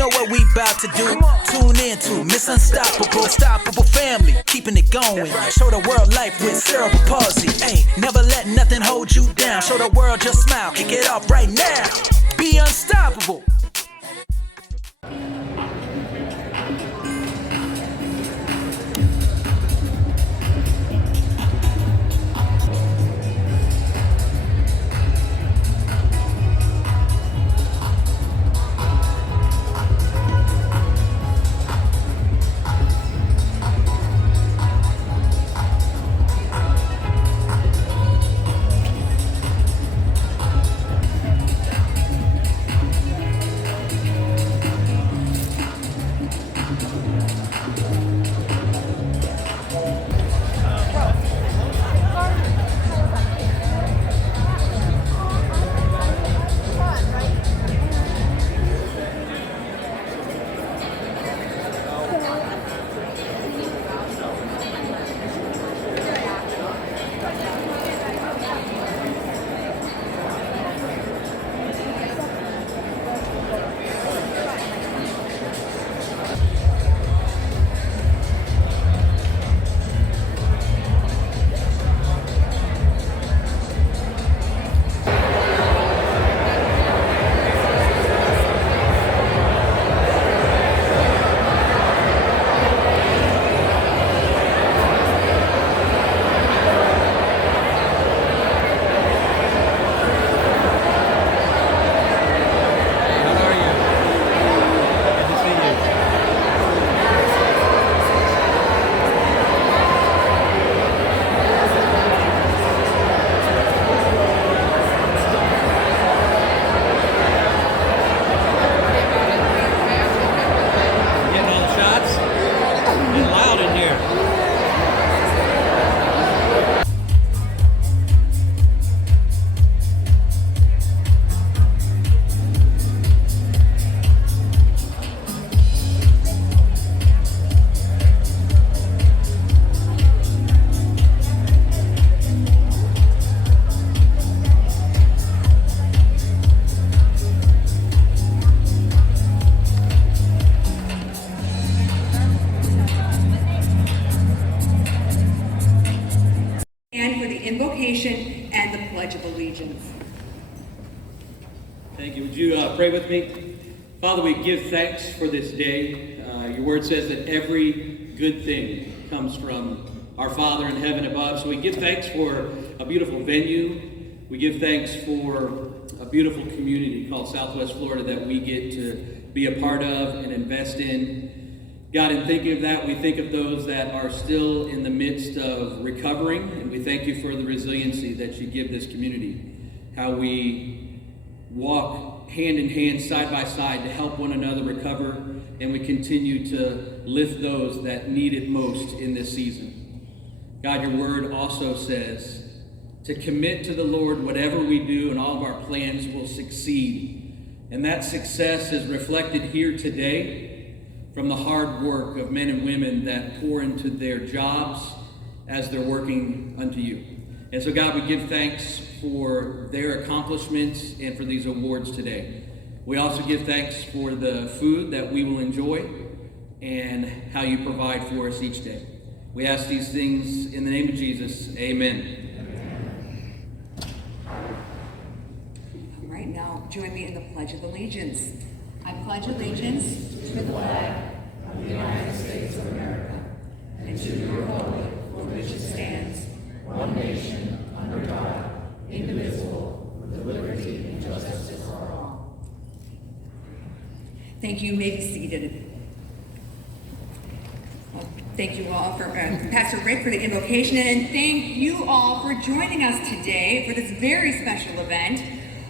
know what we about to do. Tune in to Miss Unstoppable, Unstoppable Family, keeping it going. Show the world life with cerebral palsy. Hey, never let nothing hold you down. Show the world your smile. Kick it off right now. Be unstoppable. Invocation and the Pledge of Allegiance. Thank you. Would you pray with me? Father, we give thanks for this day. Your word says that every good thing comes from our Father in heaven above. So we give thanks for a beautiful venue. We give thanks for a beautiful community called Southwest Florida that we get to be a part of and invest in. God, in thinking of that, we think of those that are still in the midst of recovering, and we thank you for the resiliency that you give this community, how we walk hand in hand, side by side, to help one another recover, and we continue to lift those that need it most in this season. God, your word also says to commit to the Lord whatever we do, and all of our plans will succeed. And that success is reflected here today from the hard work of men and women that pour into their jobs as they're working unto you. And so, God, we give thanks for their accomplishments and for these awards today. We also give thanks for the food that we will enjoy and how you provide for us each day. We ask these things in the name of Jesus. Amen. All right, now join me in the Pledge of Allegiance. I pledge allegiance to the flag of the United States of America and to the republic for which it stands, one nation, under God, indivisible, with liberty and justice for all. Thank you. You may be seated. Well, thank you all for Pastor Rick for the invocation, and thank you all for joining us today for this very special event.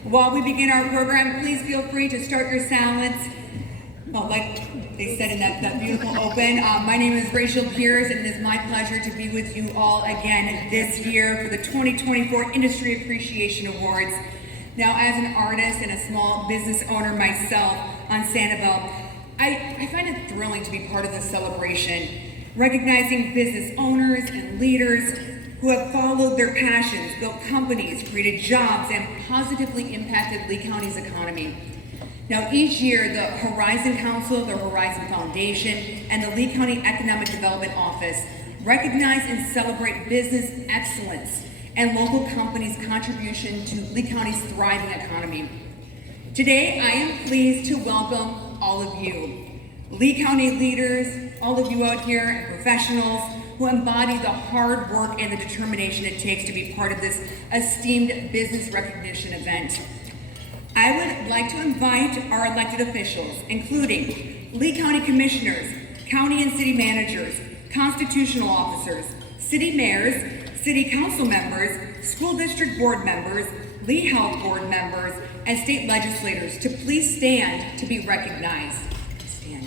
While we begin our program, please feel free to start your silence. Well, like they said in that beautiful open, my name is Rachel Pierce, and it is my pleasure to be with you all again this year for the 2024 Industry Appreciation Awards. Now, as an artist and a small business owner myself on Sandelli, I find it thrilling to be part of this celebration, recognizing business owners and leaders who have followed their passions, built companies, created jobs, and positively impacted Lee County's economy. Now, each year, the Horizon Council, the Horizon Foundation, and the Lee County Economic Development Office recognize and celebrate business excellence and local companies' contribution to Lee County's thriving economy. Today, I am pleased to welcome all of you, Lee County leaders, all of you out here, and professionals who embody the hard work and the determination it takes to be part of this esteemed business recognition event. I would like to invite our elected officials, including Lee County Commissioners, County and City Managers, Constitutional Officers, City Mayors, City Council members, School District Board members, Lee Health Board members, and state legislators to please stand to be recognized. Stand.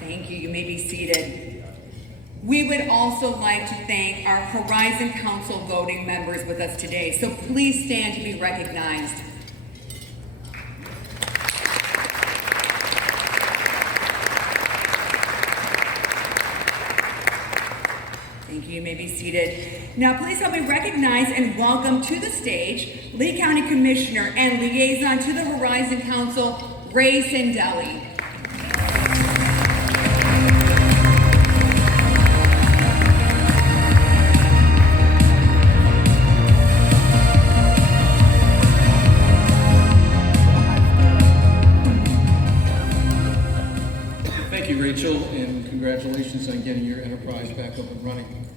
Thank you. You may be seated. We would also like to thank our Horizon Council voting members with us today, so please stand to be recognized. Thank you. You may be seated. Now, please help me recognize and welcome to the stage Lee County Commissioner and Liaison to the Horizon Council, Ray Sandelli. Rachel, and congratulations on getting your enterprise back up and running.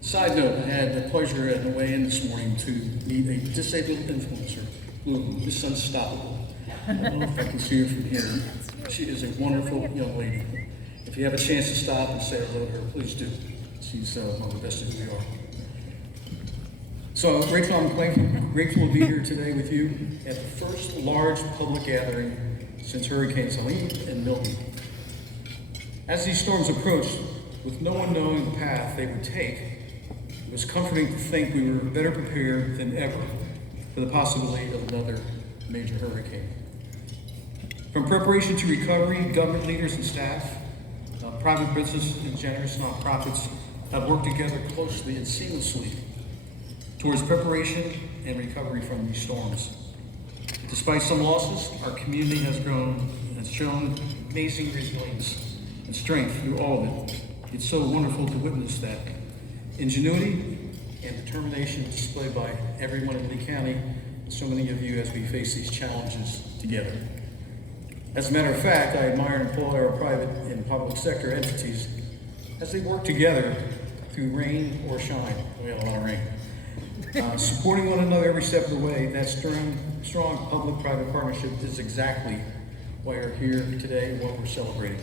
Side note, I had the pleasure on the way in this morning to meet a disabled influencer, Bloom, Miss Unstoppable. I don't know if I can see her from here. She is a wonderful young lady. If you have a chance to stop and say hello to her, please do. She's one of the best of who we are. So, Rachel, I'm grateful to be here today with you at the first large public gathering since Hurricanes Helene and Milton. As these storms approached, with no one knowing the path they would take, it was comforting to think we were better prepared than ever for the possibility of another major hurricane. From preparation to recovery, government leaders and staff, private business and generous nonprofits have worked together closely and seamlessly towards preparation and recovery from these storms. Despite some losses, our community has grown and shown amazing resilience and strength through all of it. It's so wonderful to witness that ingenuity and determination displayed by everyone in Lee County, and so many of you as we face these challenges together. As a matter of fact, I admire and applaud our private and public sector entities as they work together through rain or shine. We had a lot of rain. Supporting one another every step of the way, that strong public-private partnership is exactly why we're here today and what we're celebrating.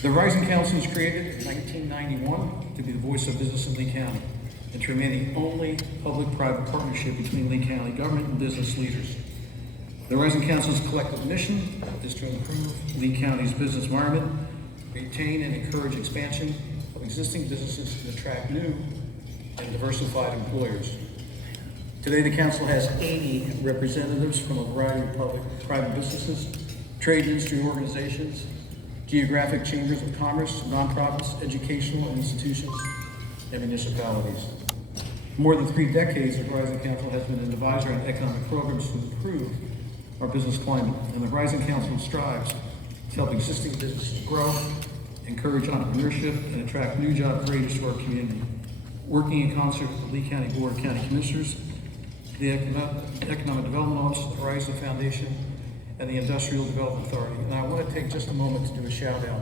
The Horizon Council was created in 1991 to be the voice of business in Lee County and to remain the only public-private partnership between Lee County government and business leaders. The Horizon Council's collective mission is to improve Lee County's business environment, retain and encourage expansion of existing businesses and attract new and diversified employers. Today, the Council has 80 representatives from a variety of public-private businesses, trade industry organizations, geographic chambers of commerce, nonprofits, educational institutions, and municipalities. For more than 3 decades, the Horizon Council has been an advisor on economic programs to improve our business climate, and the Horizon Council strives to help existing businesses grow, encourage entrepreneurship, and attract new job creators to our community. Working in concert with the Lee County Board of County Commissioners, the Economic Development Office, the Horizon Foundation, and the Industrial Development Authority. And I want to take just a moment to do a shout out.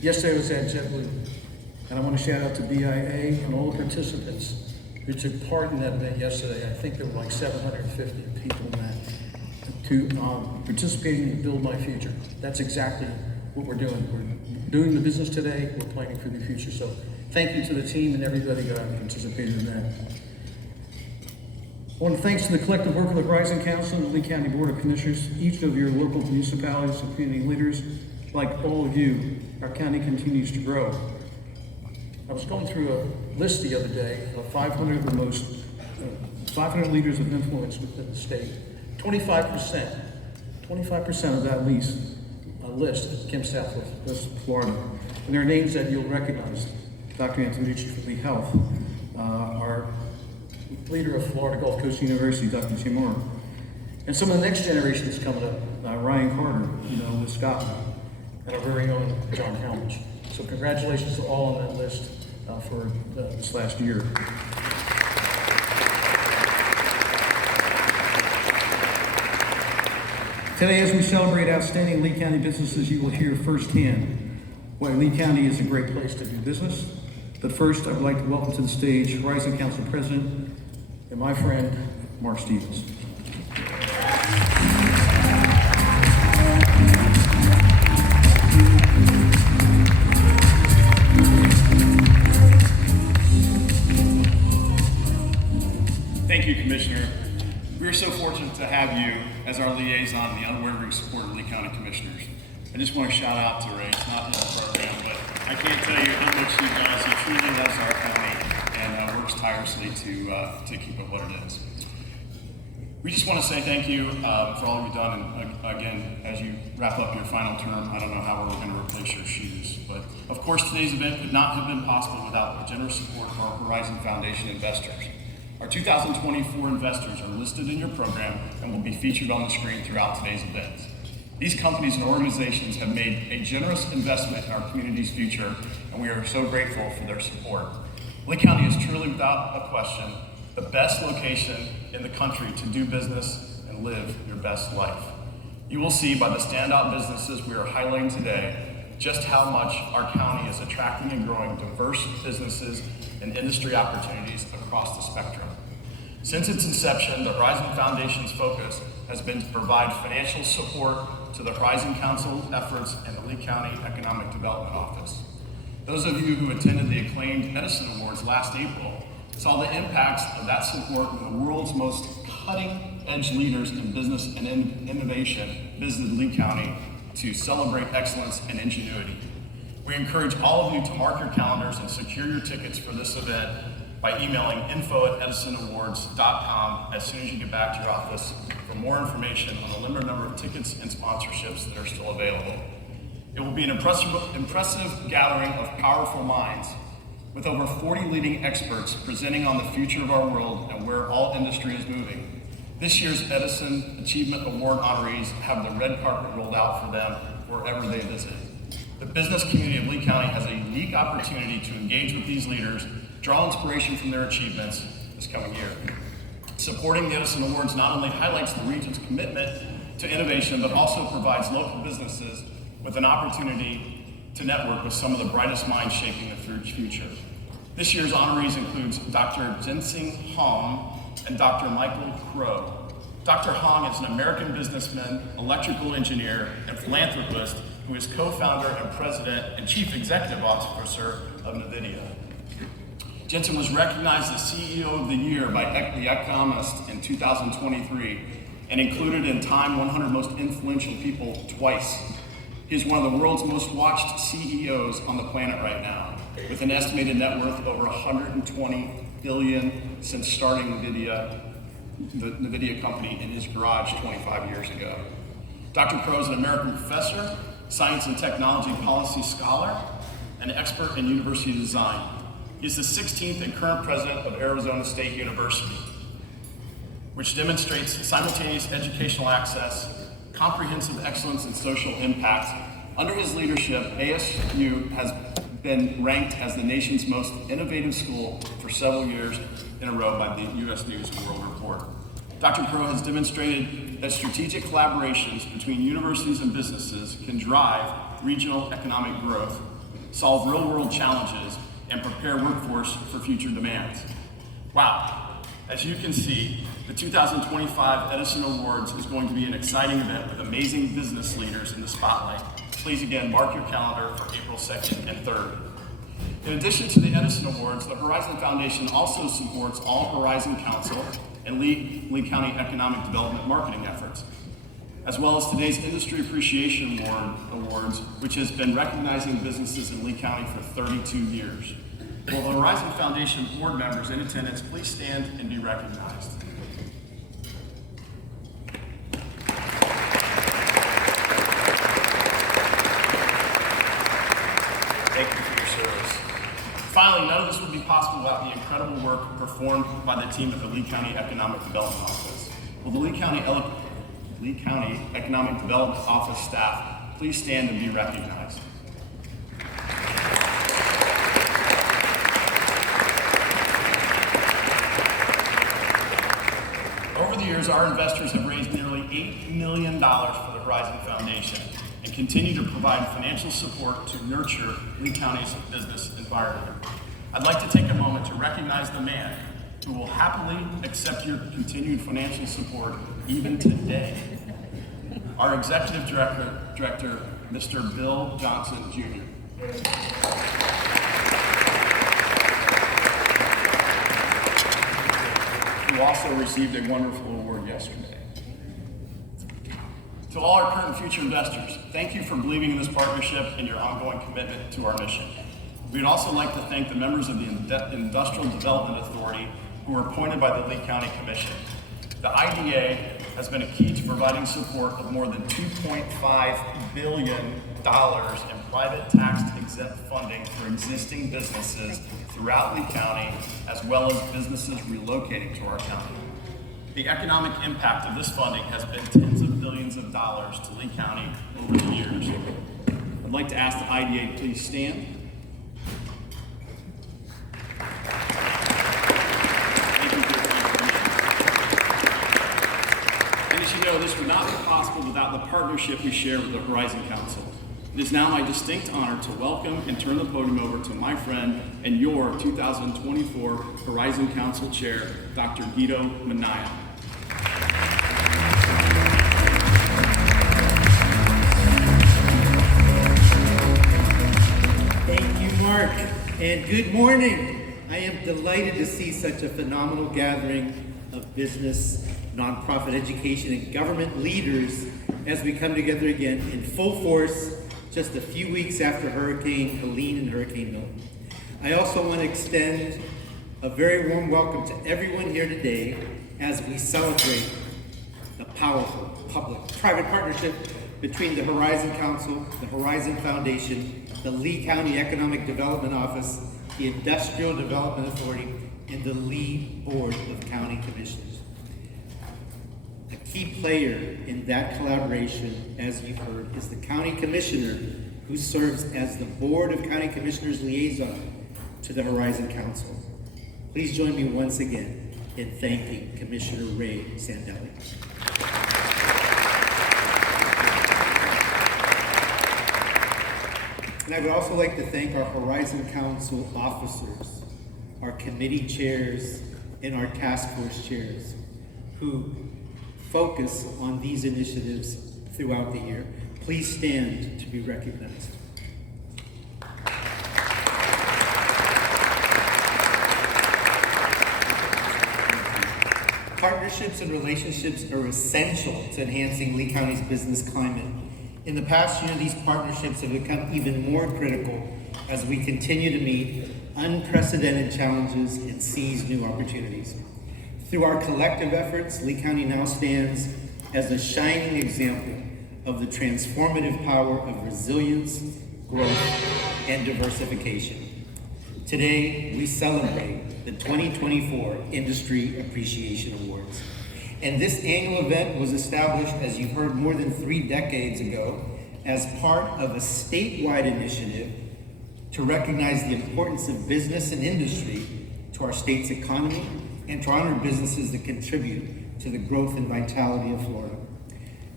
Yesterday I was at JetBlue, and I want to shout out to BIA and all the participants who took part in that event yesterday. I think there were like 750 people in that, to participating in Build My Future. That's exactly what we're doing. We're doing the business today, we're planning for the future. So thank you to the team and everybody who participated in that. I want to thank to the collective work of the Horizon Council and the Lee County Board of Commissioners, each of your local municipalities and community leaders. Like all of you, our county continues to grow. I was going through a list the other day of 500 of the most 500 leaders of influence within the state. 25% of that list came south of Florida. And there are names that you'll recognize. Dr. Antonucci from Lee Health, our leader of Florida Gulf Coast University, Dr. Timur, and some of the next generations coming up, Ryan Carter, with Scotland, and our very own John Talmadge. So congratulations to all on that list for this last year. Today, as we celebrate outstanding Lee County businesses, you will hear firsthand why Lee County is a great place to do business. But first, I would like to welcome to the stage Horizon Council President and my friend, Mark Stevens. Thank you, Commissioner. We are so fortunate to have you as our liaison and the unwavering support of Lee County Commissioners. I just want to shout out to Ray. It's not in the program, but I can't tell you how much he does. He truly loves our county and works tirelessly to keep it what it is. We just want to say thank you for all you've done. And again, as you wrap up your final term, I don't know how we're going to replace your shoes. But of course, today's event could not have been possible without the generous support of our Horizon Foundation investors. Our 2024 investors are listed in your program and will be featured on the screen throughout today's event. These companies and organizations have made a generous investment in our community's future, and we are so grateful for their support. Lee County is truly, without a question, the best location in the country to do business and live your best life. You will see by the standout businesses we are highlighting today just how much our county is attracting and growing diverse businesses and industry opportunities across the spectrum. Since its inception, the Horizon Foundation's focus has been to provide financial support to the Horizon Council efforts and the Lee County Economic Development Office. Those of you who attended the acclaimed Edison Awards last April saw the impacts of that support when the world's most cutting-edge leaders in business and innovation visited Lee County to celebrate excellence and ingenuity. We encourage all of you to mark your calendars and secure your tickets for this event by emailing info@edisonawards.com as soon as you get back to your office for more information on the limited number of tickets and sponsorships that are still available. It will be an impressive gathering of powerful minds with over 40 leading experts presenting on the future of our world and where all industry is moving. This year's Edison Achievement Award honorees have the red carpet rolled out for them wherever they visit. The business community of Lee County has a unique opportunity to engage with these leaders, draw inspiration from their achievements this coming year. Supporting the Edison Awards not only highlights the region's commitment to innovation, but also provides local businesses with an opportunity to network with some of the brightest minds shaping the future. This year's honorees includes Dr. Jinsing Hong and Dr. Michael Crow. Dr. Hong is an American businessman, electrical engineer, and philanthropist who is co-founder and president and chief executive officer of NVIDIA. Jensen was recognized as CEO of the Year by The Economist in 2023 and included in Time 100 Most Influential People twice. He is one of the world's most watched CEOs on the planet right now, with an estimated net worth over $120 billion since starting the NVIDIA company in his garage 25 years ago. Dr. Crow is an American professor, science and technology policy scholar, and expert in university design. He is the 16th and current president of Arizona State University, which demonstrates simultaneous educational access, comprehensive excellence, and social impact. Under his leadership, ASU has been ranked as the nation's most innovative school for several years in a row by the U.S. News and World Report. Dr. Crow has demonstrated that strategic collaborations between universities and businesses can drive regional economic growth, solve real-world challenges, and prepare workforce for future demands. Wow. As you can see, the 2025 Edison Awards is going to be an exciting event with amazing business leaders in the spotlight. Please again, mark your calendar for April 2nd and 3rd. In addition to the Edison Awards, the Horizon Foundation also supports all Horizon Council and Lee County Economic Development marketing efforts, as well as today's Industry Appreciation Awards, which has been recognizing businesses in Lee County for 32 years. Will the Horizon Foundation board members in attendance please stand and be recognized? know, none of this would be possible without the incredible work performed by the team at the Lee County Economic Development Office. Will the Lee County Economic Development Office staff please stand and be recognized? Over the years, our investors have raised nearly $8 million for the Horizon Foundation and continue to provide financial support to nurture Lee County's business environment. I'd like to take a moment to recognize the man who will happily accept your continued financial support even today. Our Executive Director, Mr. Bill Johnson, Jr. Who also received a wonderful award yesterday. To all our current and future investors, thank you for believing in this partnership and your ongoing commitment to our mission. We'd also like to thank the members of the Industrial Development Authority who were appointed by the Lee County Commission. The IDA has been a key to providing support of more than $2.5 billion in private tax-exempt funding for existing businesses throughout Lee County, as well as businesses relocating to our county. The economic impact of this funding has been tens of billions of dollars to Lee County over the years. I'd like to ask the IDA to please stand. Thank you for your contribution. And as you know, this would not be possible without the partnership we share with the Horizon Council. It is now my distinct honor to welcome and turn the podium over to my friend and your 2024 Horizon Council Chair, Dr. Guido Manaya. Thank you, Mark, and good morning. I am delighted to see such a phenomenal gathering of business, nonprofit, education, and government leaders as we come together again in full force just a few weeks after Hurricane Helene and Hurricane Milton. I also want to extend a very warm welcome to everyone here today as we celebrate the powerful public-private partnership between the Horizon Council, the Horizon Foundation, the Lee County Economic Development Office, the Industrial Development Authority, and the Lee Board of County Commissioners. A key player in that collaboration, as you've heard, is the County Commissioner, who serves as the Board of County Commissioners Liaison to the Horizon Council. Please join me once again in thanking Commissioner Ray Sandelli. And I would also like to thank our Horizon Council officers, our committee chairs, and our task force chairs, who focus on these initiatives throughout the year. Please stand to be recognized. Partnerships and relationships are essential to enhancing Lee County's business climate. In the past year, these partnerships have become even more critical as we continue to meet unprecedented challenges and seize new opportunities. Through our collective efforts, Lee County now stands as a shining example of the transformative power of resilience, growth, and diversification. Today, we celebrate the 2024 Industry Appreciation Awards. And this annual event was established, as you've heard, more than 3 decades ago as part of a statewide initiative to recognize the importance of business and industry to our state's economy and to honor businesses that contribute to the growth and vitality of Florida.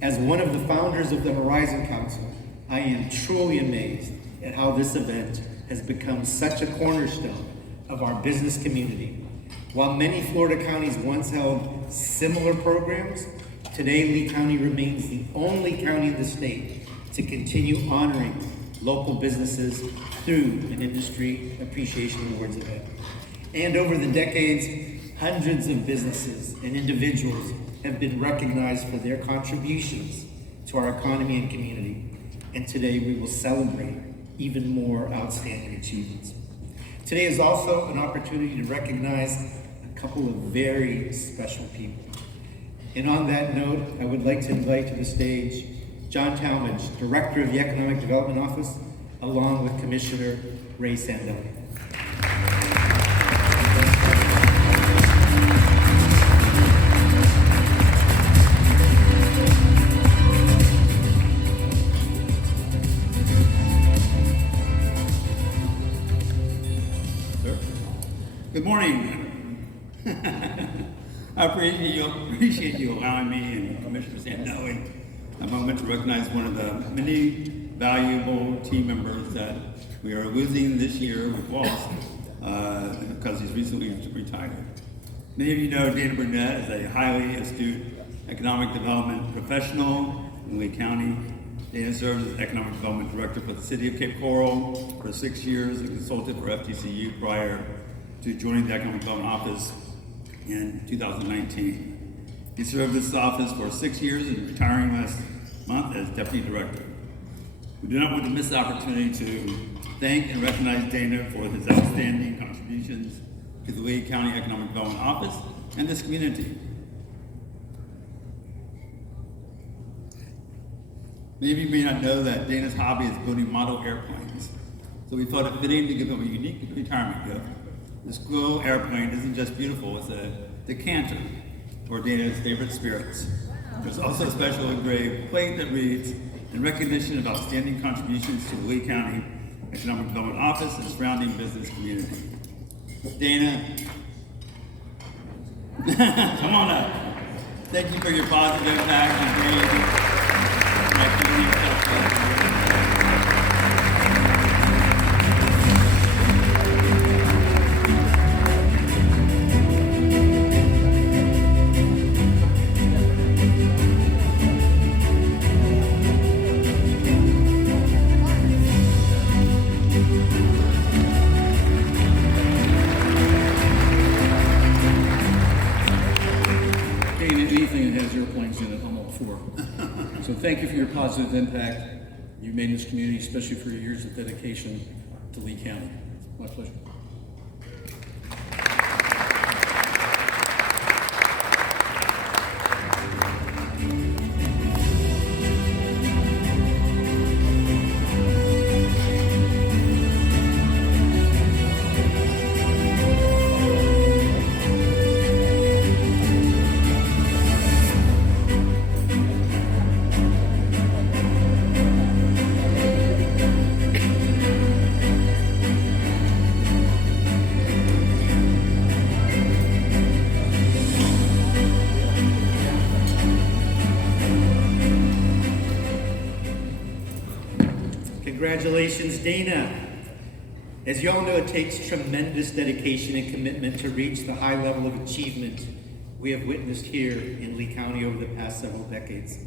As one of the founders of the Horizon Council, I am truly amazed at how this event has become such a cornerstone of our business community. While many Florida counties once held similar programs, today Lee County remains the only county in the state to continue honoring local businesses through an Industry Appreciation Awards event. And over the decades, hundreds of businesses and individuals have been recognized for their contributions to our economy and community. And today we will celebrate even more outstanding achievements. Today is also an opportunity to recognize a couple of very special people. And on that note, I would like to invite to the stage John Talmadge, Director of the Economic Development Office, along with Commissioner Ray Sandelli. Good morning. I appreciate you allowing me and Commissioner Sandelli a moment to recognize one of the many valuable team members that we are losing this year. We've lost because he's recently retired. Many of you know Dana Burnett is a highly astute economic development professional in Lee County. Dana served as Economic Development Director for the City of Cape Coral for 6 years and consulted for FTCU prior to joining the Economic Development Office in 2019. He served this office for 6 years and retiring last month as Deputy Director. We do not want to miss the opportunity to thank and recognize Dana for his outstanding contributions to the Lee County Economic Development Office and this community. Many of you may not know that Dana's hobby is building model airplanes, so we thought it fitting to give him a unique retirement gift. This cool airplane isn't just beautiful, it's a decanter for Dana's favorite spirits. There's also a special engraved plate that reads, "In recognition of outstanding contributions to the Lee County Economic Development Office and surrounding business community." Dana, come on up. Thank you for your positive impact and bringing my community to anything that has airplanes in it, I'm all for. So thank you for your positive impact you've made in this community, especially for your years of dedication to Lee County. My pleasure. Congratulations, Dana. As you all know, it takes tremendous dedication and commitment to reach the high level of achievement we have witnessed here in Lee County over the past several decades.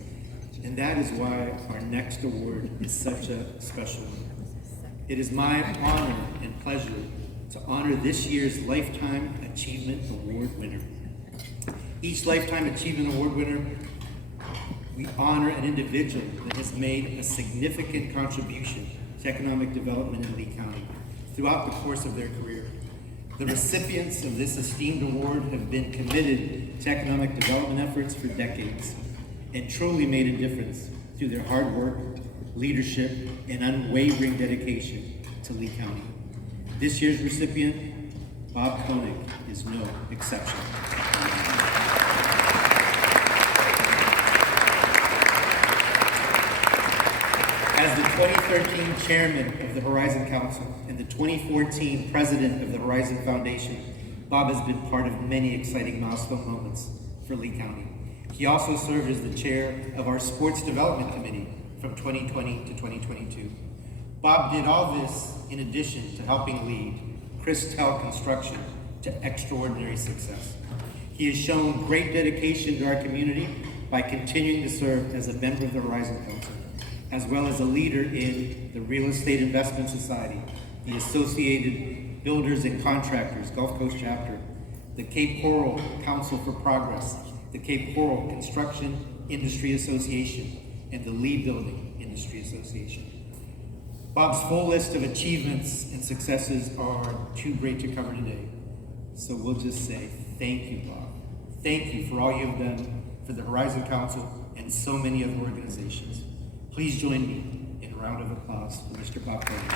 And that is why our next award is such a special one. It is my honor and pleasure to honor this year's Lifetime Achievement Award winner. Each Lifetime Achievement Award winner, we honor an individual that has made a significant contribution to economic development in Lee County throughout the course of their career. The recipients of this esteemed award have been committed to economic development efforts for decades and truly made a difference through their hard work, leadership, and unwavering dedication to Lee County. This year's recipient, Bob Koenig, is no exception. As the 2013 chairman of the Horizon Council and the 2014 president of the Horizon Foundation, Bob has been part of many exciting milestone moments for Lee County. He also served as the chair of our Sports Development Committee from 2020 to 2022. Bob did all this in addition to helping lead Christel Construction to extraordinary success. He has shown great dedication to our community by continuing to serve as a member of the Horizon Council, as well as a leader in the Real Estate Investment Society, the Associated Builders and Contractors Gulf Coast Chapter, the Cape Coral Council for Progress, the Cape Coral Construction Industry Association, and the Lee Building Industry Association. Bob's full list of achievements and successes are too great to cover today, so we'll just say thank you, Bob. Thank you for all you've done for the Horizon Council and so many other organizations. Please join me in a round of applause for Mr. Bob Koenig.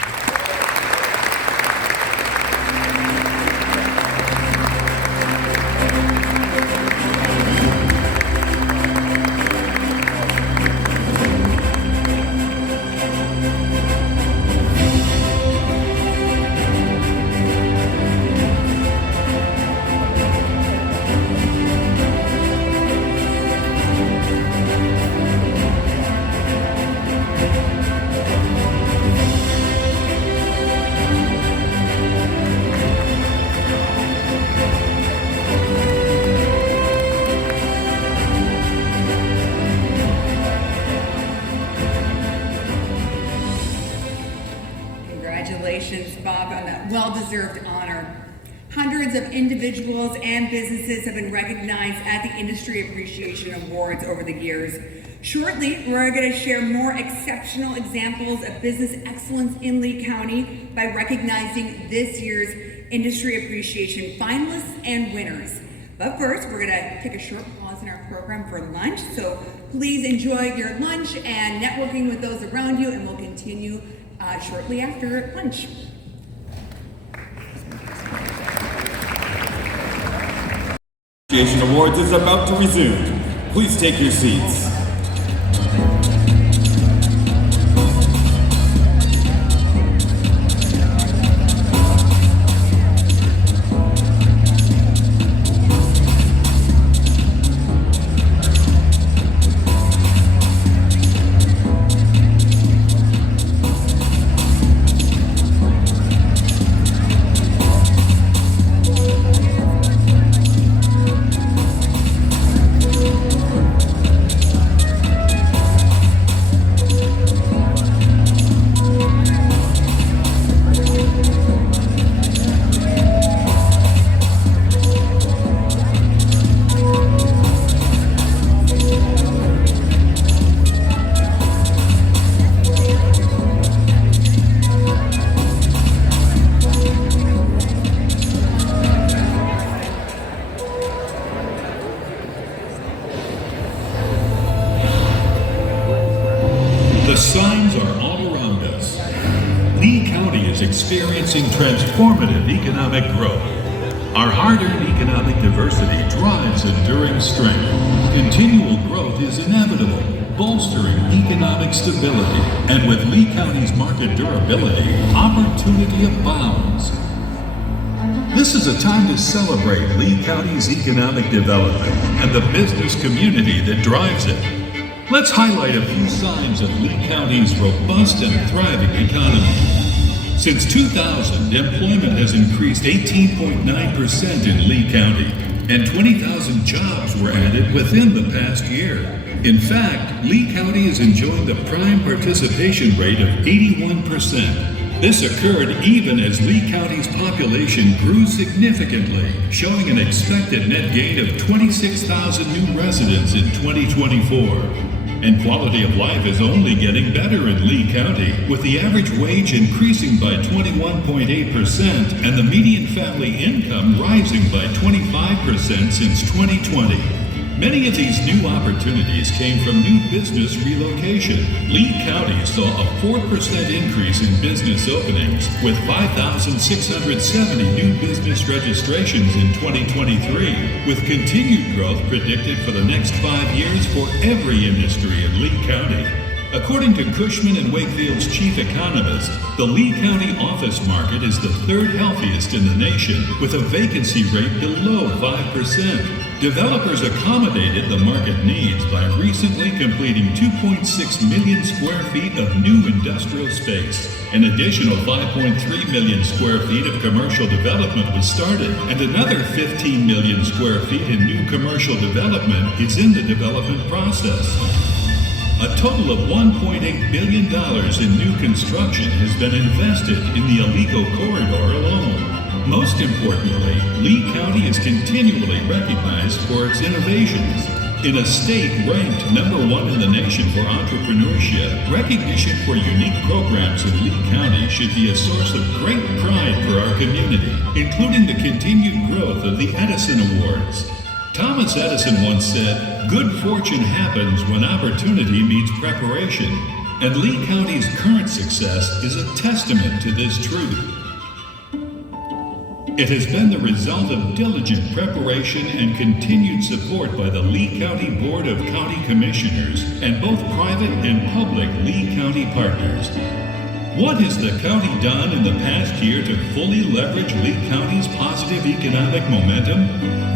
well-deserved honor. Hundreds of individuals and businesses have been recognized at the Industry Appreciation Awards over the years. Shortly, we're going to share more exceptional examples of business excellence in Lee County by recognizing this year's Industry Appreciation finalists and winners. But first, we're going to take a short pause in our program for lunch, so please enjoy your lunch and networking with those around you, and we'll continue shortly after lunch. Appreciation Awards is about to resume. Please take your seats. The signs are all around us. Lee County is experiencing transformative economic growth. Our hard-earned economic diversity drives enduring strength. Continual growth is inevitable, bolstering economic stability. And with Lee County's market durability, opportunity abounds. This is a time to celebrate Lee County's economic development and the business community that drives it. Let's highlight a few signs of Lee County's robust and thriving economy. Since 2000, employment has increased 18.9% in Lee County, and 20,000 jobs were added within the past year. In fact, Lee County is enjoying the prime participation rate of 81%. This occurred even as Lee County's population grew significantly, showing an expected net gain of 26,000 new residents in 2024. And quality of life is only getting better in Lee County, with the average wage increasing by 21.8% and the median family income rising by 25% since 2020. Many of these new opportunities came from new business relocation. Lee County saw a 4% increase in business openings, with 5,670 new business registrations in 2023, with continued growth predicted for the next 5 years for every industry in Lee County. According to Cushman & Wakefield's chief economist, the Lee County office market is the third healthiest in the nation, with a vacancy rate below 5%. Developers accommodated the market needs by recently completing 2.6 million square feet of new industrial space. An additional 5.3 million square feet of commercial development was started, and another 15 million square feet in new commercial development is in the development process. A total of $1.8 billion in new construction has been invested in the Alico corridor alone. Most importantly, Lee County is continually recognized for its innovations. In a state ranked #1 in the nation for entrepreneurship, recognition for unique programs in Lee County should be a source of great pride for our community, including the continued growth of the Edison Awards. Thomas Edison once said, "Good fortune happens when opportunity meets preparation," and Lee County's current success is a testament to this truth. It has been the result of diligent preparation and continued support by the Lee County Board of County Commissioners and both private and public Lee County partners. What has the county done in the past year to fully leverage Lee County's positive economic momentum?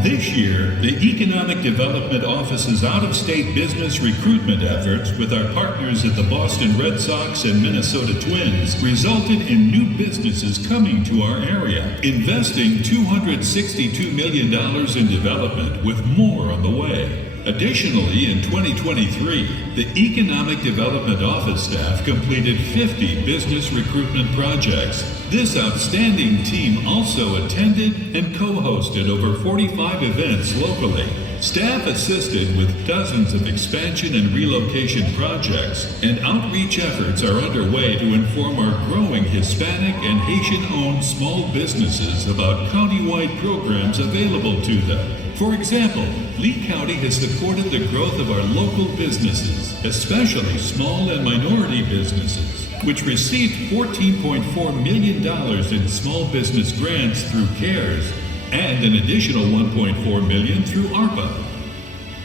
This year, the Economic Development Office's out-of-state business recruitment efforts with our partners at the Boston Red Sox and Minnesota Twins resulted in new businesses coming to our area, investing $262 million in development with more on the way. Additionally, in 2023, the Economic Development Office staff completed 50 business recruitment projects. This outstanding team also attended and co-hosted over 45 events locally. Staff assisted with dozens of expansion and relocation projects, and outreach efforts are underway to inform our growing Hispanic and Haitian-owned small businesses about countywide programs available to them. For example, Lee County has supported the growth of our local businesses, especially small and minority businesses, which received $14.4 million in small business grants through CARES and an additional $1.4 million through ARPA.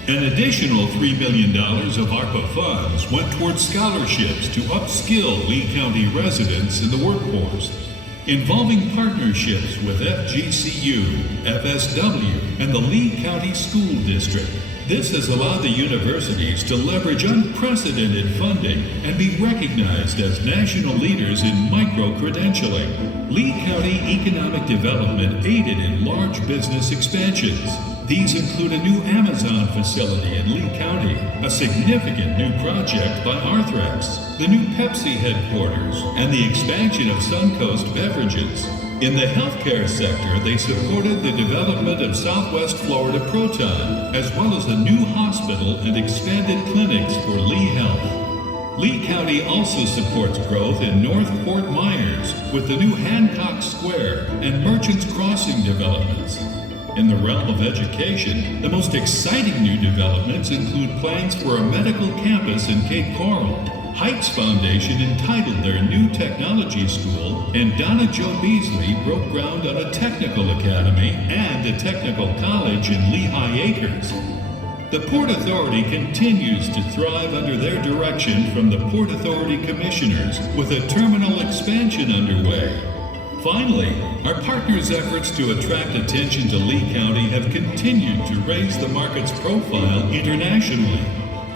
An additional $3 million of ARPA funds went towards scholarships to upskill Lee County residents in the workforce, involving partnerships with FGCU, FSW, and the Lee County School District. This has allowed the universities to leverage unprecedented funding and be recognized as national leaders in micro-credentialing. Lee County Economic Development aided in large business expansions. These include a new Amazon facility in Lee County, a significant new project by Arthrex, the new Pepsi headquarters, and the expansion of Suncoast Beverages. In the healthcare sector, they supported the development of Southwest Florida Proton, as well as a new hospital and expanded clinics for Lee Health. Lee County also supports growth in North Fort Myers with the new Hancock Square and Merchants Crossing developments. In the realm of education, the most exciting new developments include plans for a medical campus in Cape Coral. Heights Foundation entitled their new technology school, and Donna Jo Beasley broke ground on a technical academy and a technical college in Lehigh Acres. The Port Authority continues to thrive under their direction from the Port Authority Commissioners, with a terminal expansion underway. Finally, our partners' efforts to attract attention to Lee County have continued to raise the market's profile internationally.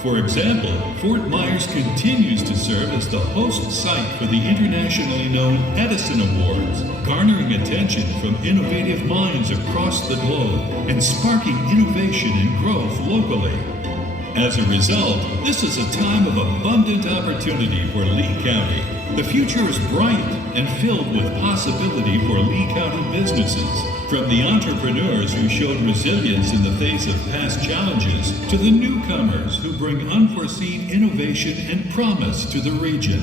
For example, Fort Myers continues to serve as the host site for the internationally known Edison Awards, garnering attention from innovative minds across the globe and sparking innovation and growth locally. As a result, this is a time of abundant opportunity for Lee County. The future is bright and filled with possibility for Lee County businesses. From the entrepreneurs who showed resilience in the face of past challenges to the newcomers who bring unforeseen innovation and promise to the region.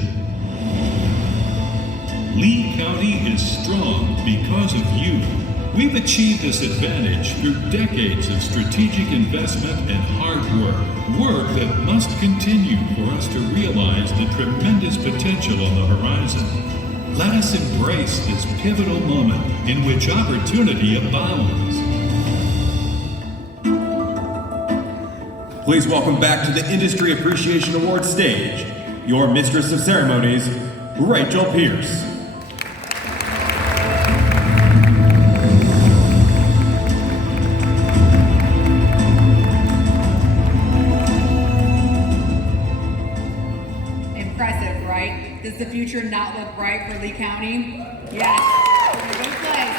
Lee County is strong because of you. We've achieved this advantage through decades of strategic investment and hard work that must continue for us to realize the tremendous potential on the horizon. Let us embrace this pivotal moment in which opportunity abounds. Please welcome back to the Industry Appreciation Awards stage, your Mistress of Ceremonies, Rachel Pierce. Does the future not look bright for Lee County? Yes, we're in a good place.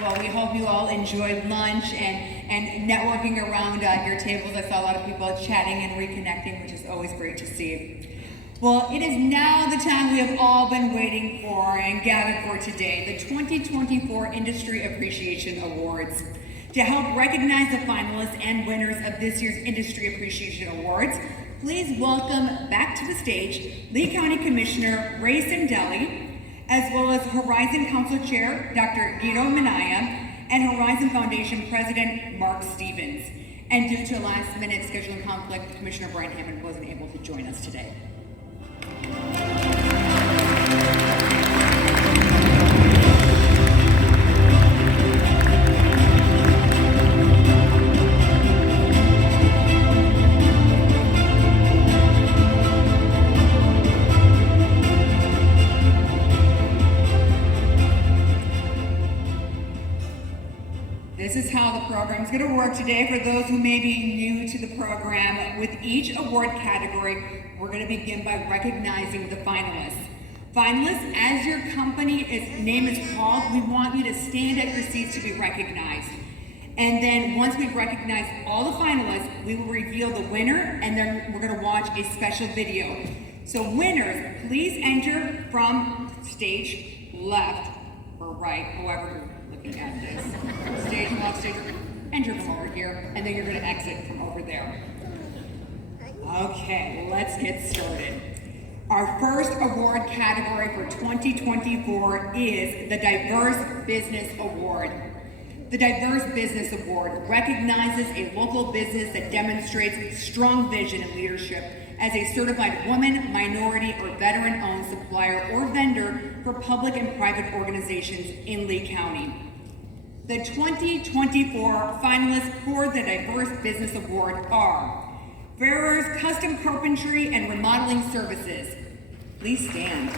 Well, we hope you all enjoyed lunch and networking around your tables. I saw a lot of people chatting and reconnecting, which is always great to see. Well, it is now the time we have all been waiting for and gathered for today, the 2024 Industry Appreciation Awards. To help recognize the finalists and winners of this year's Industry Appreciation Awards, please welcome back to the stage Lee County Commissioner Ray Sandelli, as well as Horizon Council Chair Dr. Guido Minaya, and Horizon Foundation President Mark Stevens. And due to a last-minute scheduling conflict, Commissioner Brian Hammond wasn't able to join us today. This is how the program is going to work today. For those who may be new to the program, with each award category, we're going to begin by recognizing the finalists. Finalists, as your company name is called, we want you to stand at your seats to be recognized. And then once we've recognized all the finalists, we will reveal the winner, and then we're going to watch a special video. So winners, please enter from stage left or right, however you're looking at this. Stage left, stage right. Enter from over here, and then you're going to exit from over there. Okay, let's get started. Our first award category for 2024 is the Diverse Business Award. The Diverse Business Award recognizes a local business that demonstrates strong vision and leadership as a certified woman, minority, or veteran-owned supplier or vendor for public and private organizations in Lee County. The 2024 finalists for the Diverse Business Award are Ferrer's Custom Carpentry and Remodeling Services. Please stand.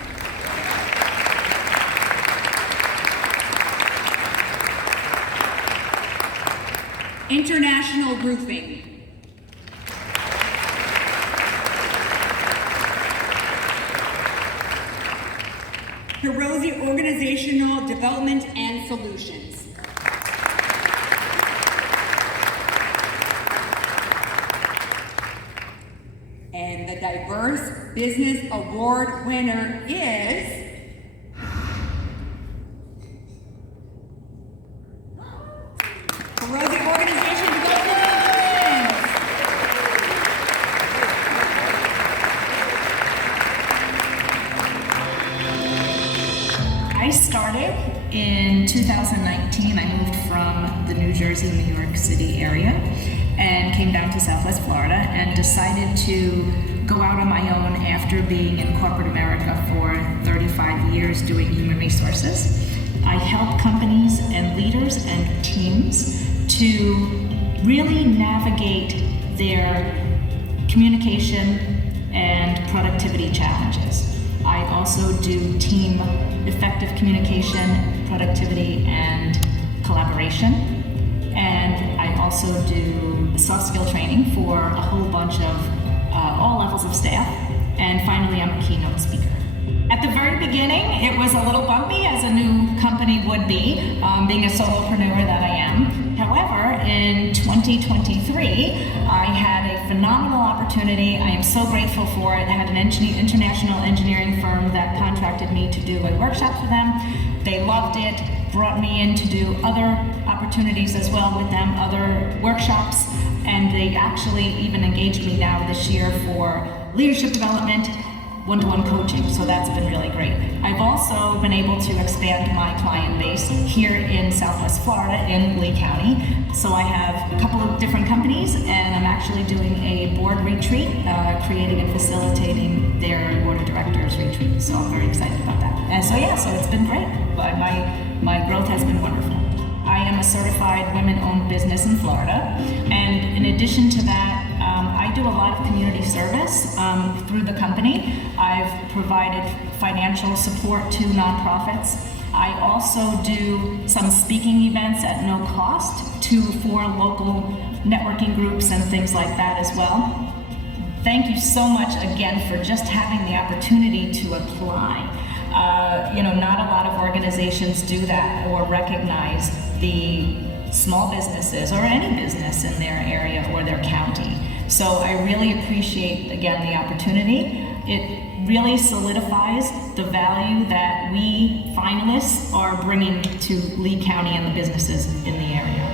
International Roofing. Hirozi Organizational Development and Solutions. And the Diverse Business Award winner is Hirozi Organization Development and Solutions. I started in 2019. I moved from the New Jersey, New York City area and came down to Southwest Florida and decided to go out on my own after being in corporate America for 35 years doing human resources. I help companies and leaders and teams to really navigate their communication and productivity challenges. I also do team effective communication, productivity, and collaboration. And I also do soft skill training for a whole bunch of all levels of staff. And finally, I'm a keynote speaker. At the very beginning, it was a little bumpy, as a new company would be, being a solopreneur that I am. However, in 2023, I had a phenomenal opportunity. I am so grateful for it. I had an international engineering firm that contracted me to do a workshop for them. They loved it, brought me in to do other opportunities as well with them, other workshops, and they actually even engaged me now this year for leadership development, one-to-one coaching, so that's been really great. I've also been able to expand my client base here in Southwest Florida in Lee County. So I have a couple of different companies, and I'm actually doing a board retreat, creating and facilitating their board of directors retreat. So I'm very excited about that. And so yeah, so it's been great. My growth has been wonderful. I am a certified women-owned business in Florida, and in addition to that, I do a lot of community service through the company. I've provided financial support to nonprofits. I also do some speaking events at no cost for local networking groups and things like that as well. Thank you so much again for just having the opportunity to apply. Not a lot of organizations do that or recognize the small businesses or any business in their area or their county. So I really appreciate, again, the opportunity. It really solidifies the value that we finalists are bringing to Lee County and the businesses in the area.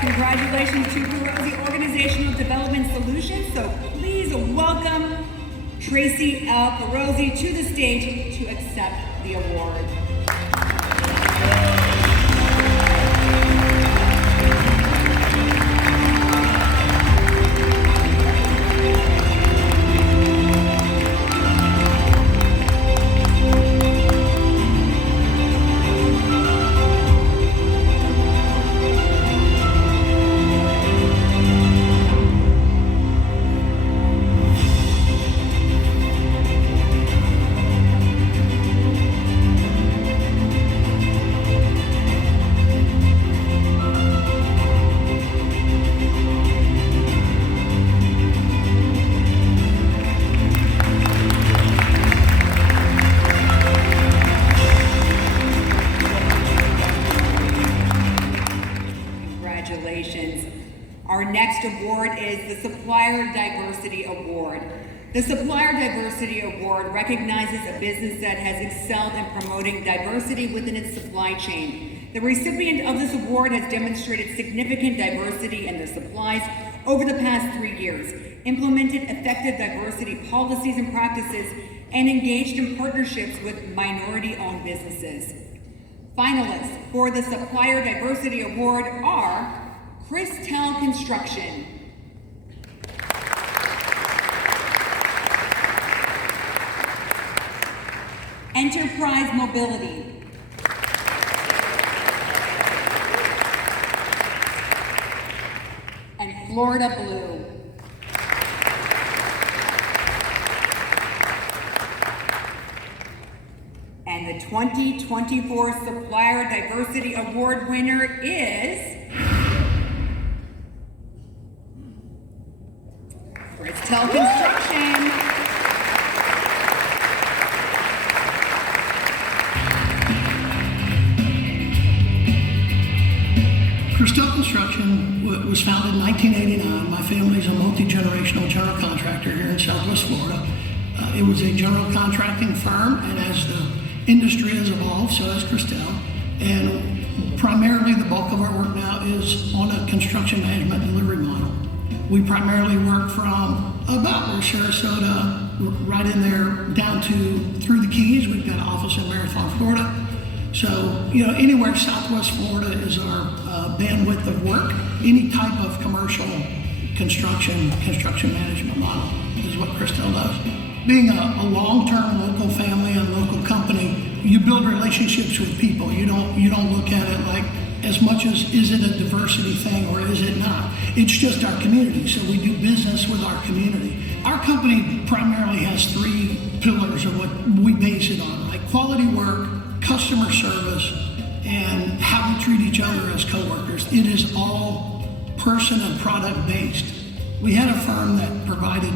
Congratulations to Hirozi Organizational Development Solutions. So please welcome Tracy L. Hirozi to the stage to accept the award. Supplier Diversity Award. The Supplier Diversity Award recognizes a business that has excelled in promoting diversity within its supply chain. The recipient of this award has demonstrated significant diversity in their supplies over the past 3 years, implemented effective diversity policies and practices, and engaged in partnerships with minority-owned businesses. Finalists for the Supplier Diversity Award are Christel Construction, Enterprise Mobility, and Florida Blue. And the 2024 Supplier Diversity Award winner is Christel Construction. Christel Construction was founded in 1989. My family is a multi-generational general contractor here in Southwest Florida. It was a general contracting firm, and as the industry has evolved, so has Christel. And primarily the bulk of our work now is on a construction management delivery model. We primarily work from about where Sarasota, right in there, down to through the Keys. We've got an office in Marathon, Florida. So, anywhere Southwest Florida is our bandwidth of work. Any type of commercial construction management model is what Christel does. Being a long-term local family and local company, you build relationships with people. You don't look at it like as much as is it a diversity thing or is it not. It's just our community, so we do business with our community. Our company primarily has 3 pillars of what we base it on, like quality work, customer service, and how we treat each other as coworkers. It is all person and product based. We had a firm that provided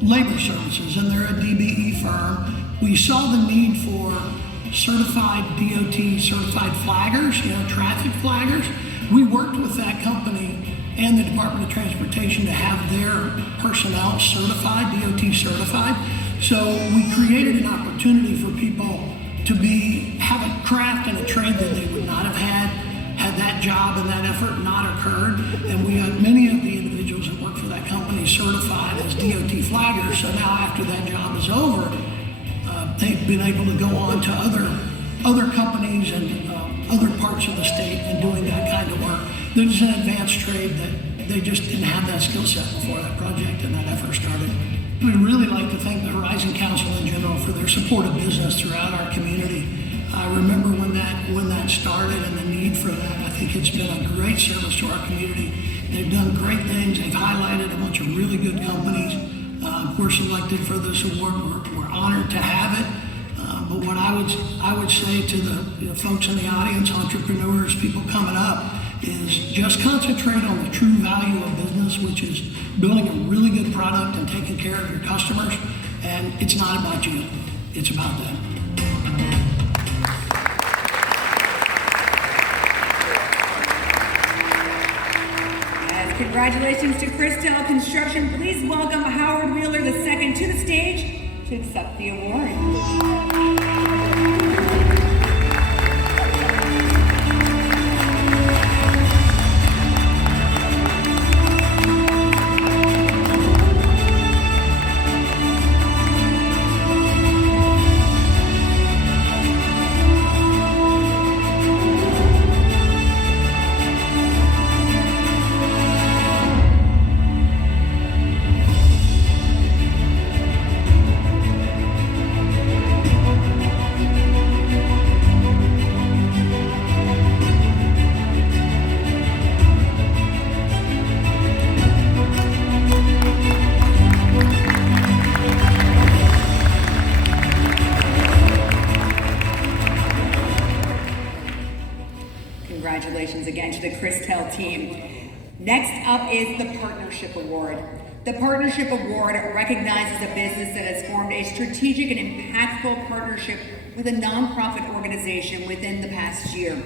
labor services, and they're a DBE firm. We saw the need for certified DOT certified flaggers, traffic flaggers. We worked with that company and the Department of Transportation to have their personnel certified, DOT certified. So we created an opportunity for people to have a craft and a trade that they would not have had that job and that effort not occurred. And we got many of the individuals that work for that company certified as DOT flaggers. So now after that job is over, they've been able to go on to other companies and other parts of the state and doing that kind of work. There's an advanced trade that they just didn't have that skill set before that project and that effort started. We'd really like to thank the Horizon Council in general for their support of business throughout our community. I remember when that started and the need for that. I think it's been a great service to our community. They've done great things. They've highlighted a bunch of really good companies. We're selected for this award. We're honored to have it. But what I would say to the folks in the audience, entrepreneurs, people coming up, is just concentrate on the true value of business, which is building a really good product and taking care of your customers. And it's not about you, it's about them. Yes, congratulations to Christel Construction. Please welcome Howard Wheeler II to the stage to accept the award. Congratulations again to the Christel team. Next up is the Partnership Award. The Partnership Award recognizes a business that has formed a strategic and impactful partnership with a nonprofit organization within the past year,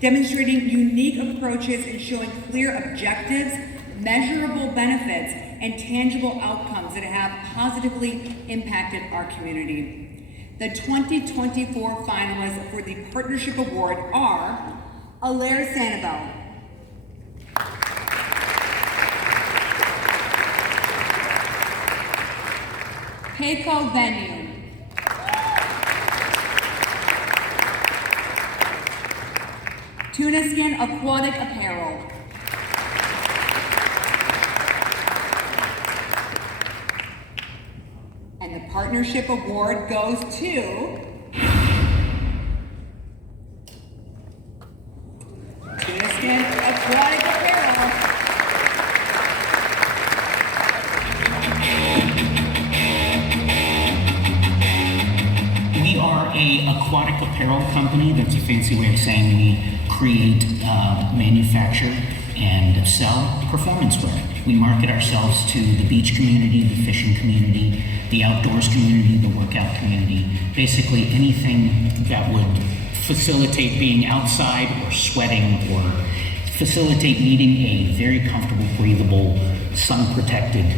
demonstrating unique approaches and showing clear objectives, measurable benefits, and tangible outcomes that have positively impacted our community. The 2024 finalists for the Partnership Award are Alaire Sandelli, Keiko Venue, Tuniskin Aquatic Apparel, and the Partnership Award goes to Tuniskin Aquatic Apparel. We are an aquatic apparel company. That's a fancy way of saying we create, manufacture, and sell performance wear. We market ourselves to the beach community, the fishing community, the outdoors community, the workout community, basically anything that would facilitate being outside or sweating or facilitate needing a very comfortable, breathable, sun-protected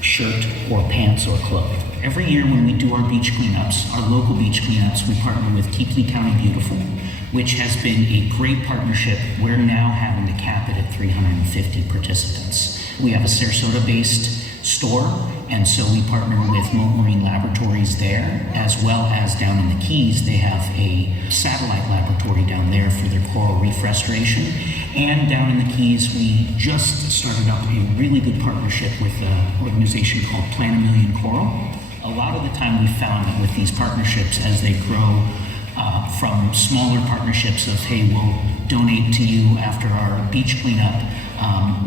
shirt or pants or clothes. Every year when we do our beach cleanups, our local beach cleanups, we partner with Keep Lee County Beautiful, which has been a great partnership. We're now having to cap it at 350 participants. We have a Sarasota-based store, and so we partner with Moat Marine Laboratories there, as well as down in the Keys, they have a satellite laboratory down there for their coral reef restoration. And down in the Keys, we just started up a really good partnership with an organization called Plant a Million Coral. A lot of the time we found that with these partnerships, as they grow from smaller partnerships of, hey, we'll donate to you after our beach cleanup,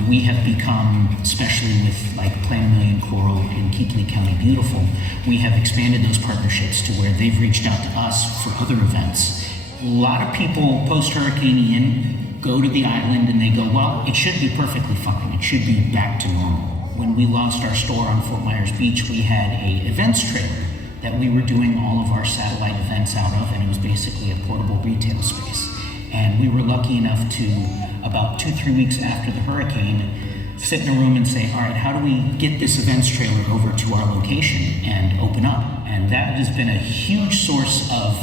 we have become, especially with like Plant a Million Coral and Keep Lee County Beautiful, we have expanded those partnerships to where they've reached out to us for other events. A lot of people post-Hurricane Ian go to the island and they go, well, it should be perfectly fine. It should be back to normal. When we lost our store on Fort Myers Beach, we had a events trailer that we were doing all of our satellite events out of, and it was basically a portable retail space. And we were lucky enough to, about 2-3 weeks after the hurricane, sit in a room and say, all right, how do we get this events trailer over to our location and open up? And that has been a huge source of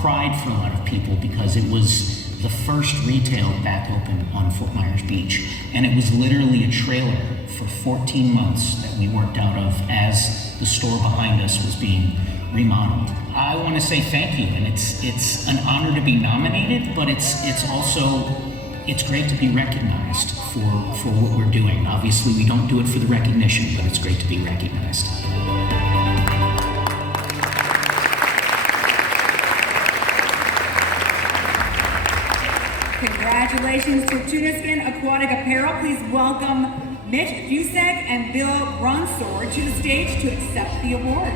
pride for a lot of people, because it was the first retail back open on Fort Myers Beach. And it was literally a trailer for 14 months that we worked out of as the store behind us was being remodeled. I want to say thank you, and it's an honor to be nominated, but it's great to be recognized for what we're doing. Obviously, we don't do it for the recognition, but it's great to be recognized. Congratulations to Tuniskin Aquatic Apparel. Please welcome Mitch Busek and Bill Ronsor to the stage to accept the award.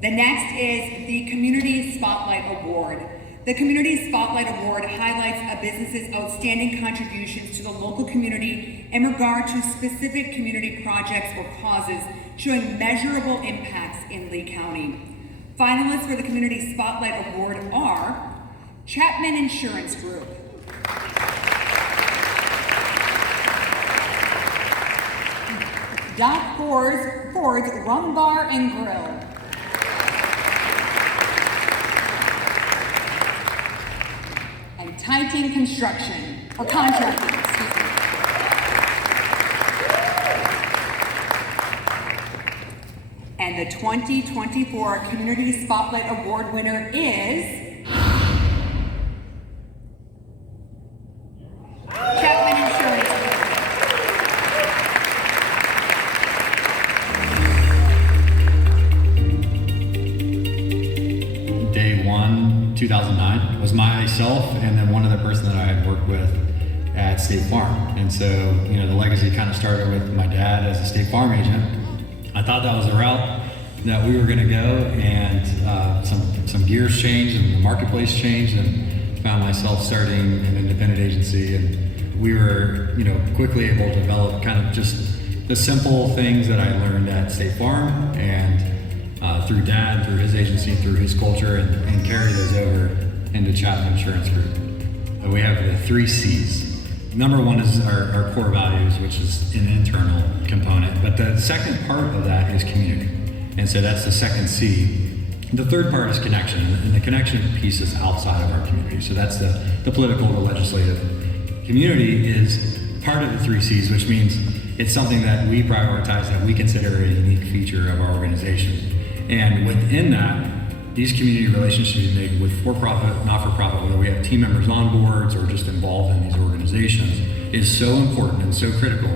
The next is the Community Spotlight Award. The Community Spotlight Award highlights a business's outstanding contributions to the local community in regard to specific community projects or causes showing measurable impacts in Lee County. Finalists for the Community Spotlight Award are Chapman Insurance Group, Doc Ford's Rum Bar and Grill, and Titan Construction, or Contracting, excuse me. And the the 2024 Community Spotlight Award winner is Chapman Insurance. Day 1, 2009 was myself and then one other person that I had worked with at State Farm. And so, the legacy kind of started with my dad as a State Farm agent. I thought that was the route that we were going to go, and some gears changed and the marketplace changed, and found myself starting an independent agency. And we were, quickly able to develop kind of just the simple things that I learned at State Farm and through Dad, through his agency, through his culture, and carry those over into Chapman Insurance Group. And we have the 3 C's. Number 1 is our core values, which is an internal component. But the second part of that is community. And so that's the second C. The third part is connection. And the connection piece is outside of our community. So that's the political, the legislative. Community is part of the 3 C's, which means it's something that we prioritize, that we consider a unique feature of our organization. And within that, these community relationships made with for-profit, not-for-profit, whether we have team members on boards or just involved in these organizations, is so important and so critical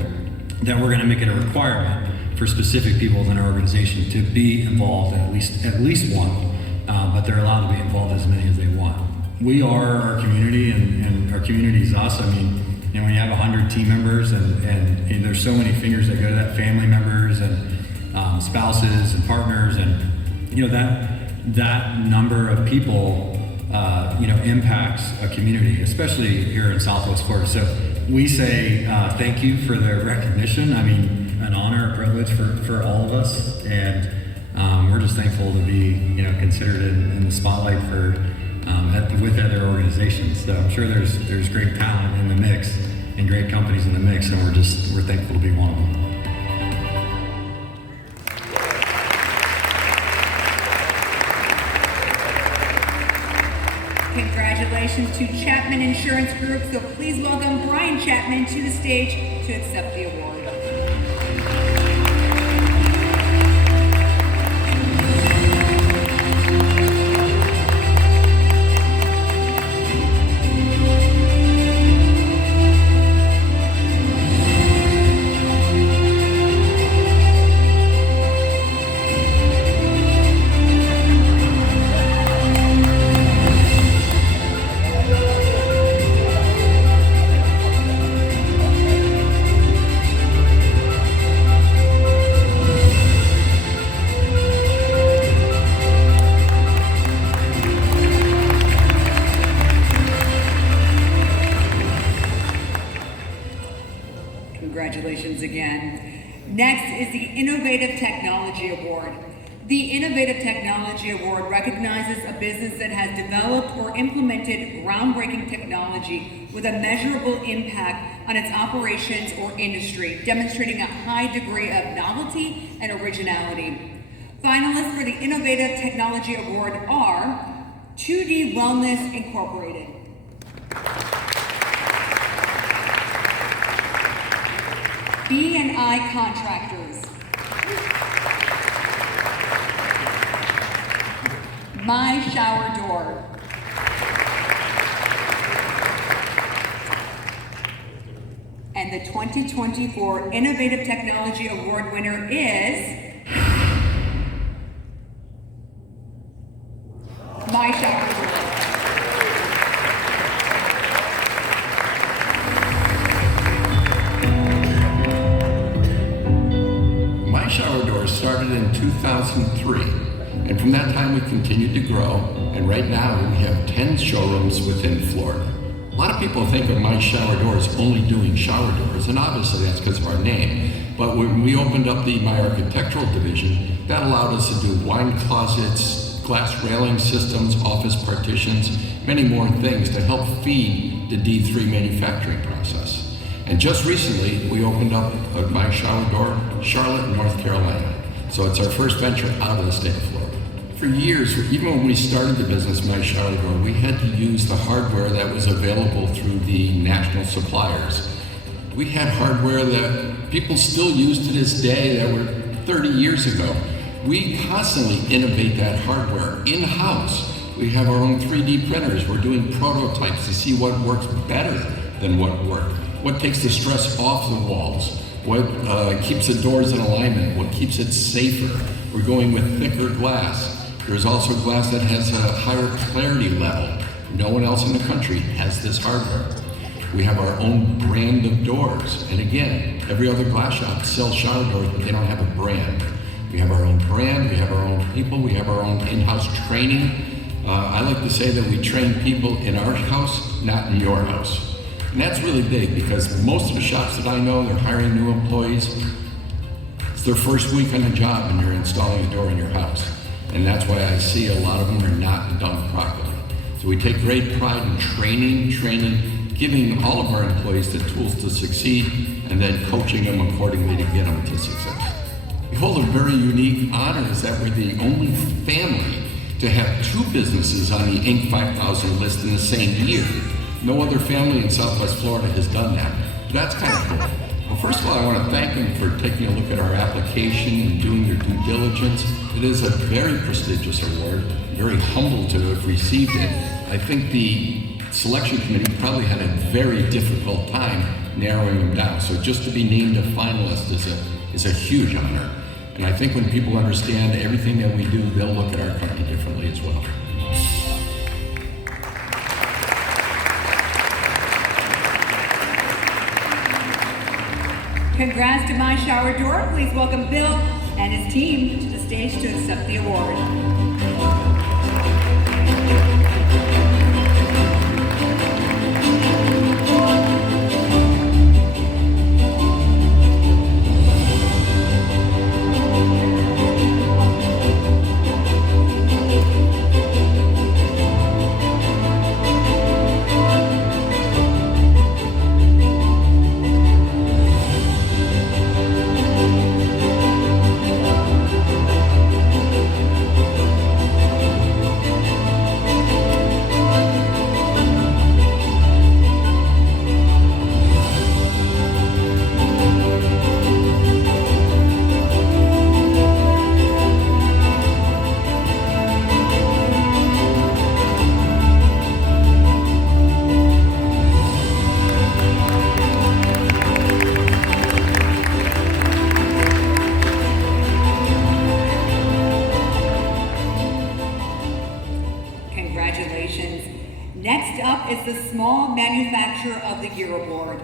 that we're going to make it a requirement for specific people in our organization to be involved in at least one, but they're allowed to be involved as many as they want. We are our community, and our community is us. I mean, when you have 100 team members and there's so many fingers that go to that, family members and spouses and partners, and that number of people, impacts a community, especially here in Southwest Florida. So we say thank you for the recognition. I mean, an honor, a privilege for all of us, and we're just thankful to be, considered in the spotlight for with other organizations. So I'm sure there's great talent in the mix and great companies in the mix, and we're thankful to be one of them. Congratulations to Chapman Insurance Group. So please welcome Brian Chapman to the stage to accept the award. Congratulations again. Next is the Innovative Technology Award. The Innovative Technology Award recognizes a business that has developed or implemented groundbreaking technology with a measurable impact on its operations or industry, demonstrating a high degree of novelty and originality. Finalists for the Innovative Technology Award are 2D Wellness Incorporated, B&I Contractors, My Shower Door, and the 2024 Innovative Technology Award winner is My Shower Door. My Shower Door started in 2003, and from that time we continued to grow, and right now we have 10 showrooms within Florida. A lot of people think of My Shower Doors only doing shower doors, and obviously that's because of our name. But when we opened up the My Architectural division, that allowed us to do wine closets, glass railing systems, office partitions, many more things to help feed the D3 manufacturing process. And just recently, we opened up a My Shower Door, Charlotte, North Carolina. So it's our first venture out of the state of Florida. For years, even when we started the business, My Shower Door, we had to use the hardware that was available through the national suppliers. We had hardware that people still use to this day that were 30 years ago. We constantly innovate that hardware in-house. We have our own 3D printers. We're doing prototypes to see what works better than what worked. What takes the stress off the walls? What keeps the doors in alignment? What keeps it safer? We're going with thicker glass. There's also glass that has a higher clarity level. No one else in the country has this hardware. We have our own brand of doors. And again, every other glass shop sells shower doors, but they don't have a brand. We have our own brand, we have our own people, we have our own in-house training. I like to say that we train people in our house, not in your house. And that's really big because most of the shops that I know, they're hiring new employees. It's their first week on the job and they're installing a door in your house. And that's why I see a lot of them are not done properly. So we take great pride in training, giving all of our employees the tools to succeed, and then coaching them accordingly to get them to success. We hold a very unique honor is that we're the only family to have 2 businesses on the Inc. 5000 list in the same year. No other family in Southwest Florida has done that. But that's kind of cool. Well, first of all, I want to thank them for taking a look at our application and doing their due diligence. It is a very prestigious award, very humble to have received it. I think the selection committee probably had a very difficult time narrowing them down. So just to be named a finalist is a huge honor. And I think when people understand everything that we do, they'll look at our company differently as well. Congrats to My Shower Door. Please welcome Bill and his team to the stage to accept the award. Next up is the Small Manufacturer of the Year Award.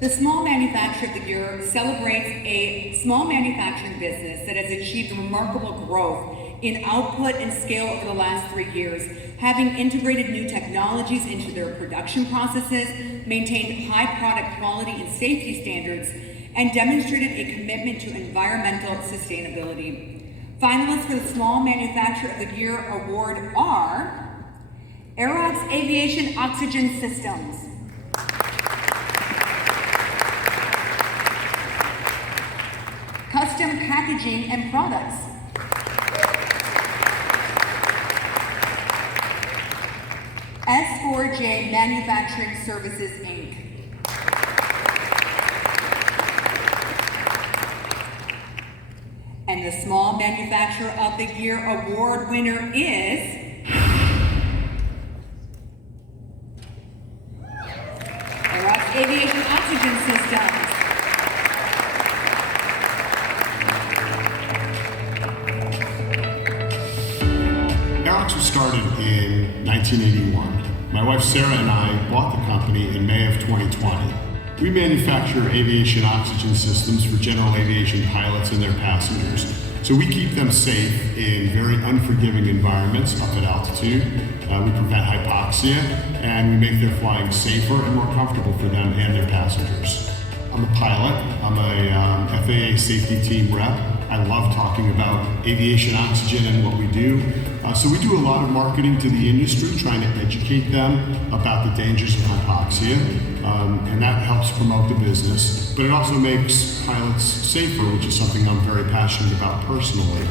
The Small Manufacturer of the Year celebrates a small manufacturing business that has achieved remarkable growth in output and scale over the last 3 years, having integrated new technologies into their production processes, maintained high product quality and safety standards, and demonstrated a commitment to environmental sustainability. Finalists for the Small Manufacturer of the Year Award are Aerox Aviation Oxygen Systems, Custom Packaging and Products, S4J Manufacturing Services, Inc., and the Small Manufacturer of the Year Award winner is Aerox Aviation Oxygen Systems. Aerox was started in 1981. My wife Sarah and I bought the company in May of 2020. We manufacture aviation oxygen systems for general aviation pilots and their passengers. So we keep them safe in very unforgiving environments up at altitude. We prevent hypoxia, and we make their flying safer and more comfortable for them and their passengers. I'm a pilot. I'm a FAA safety team rep. I love talking about aviation oxygen and what we do. So we do a lot of marketing to the industry, trying to educate them about the dangers of hypoxia, and that helps promote the business. But it also makes pilots safer, which is something I'm very passionate about personally.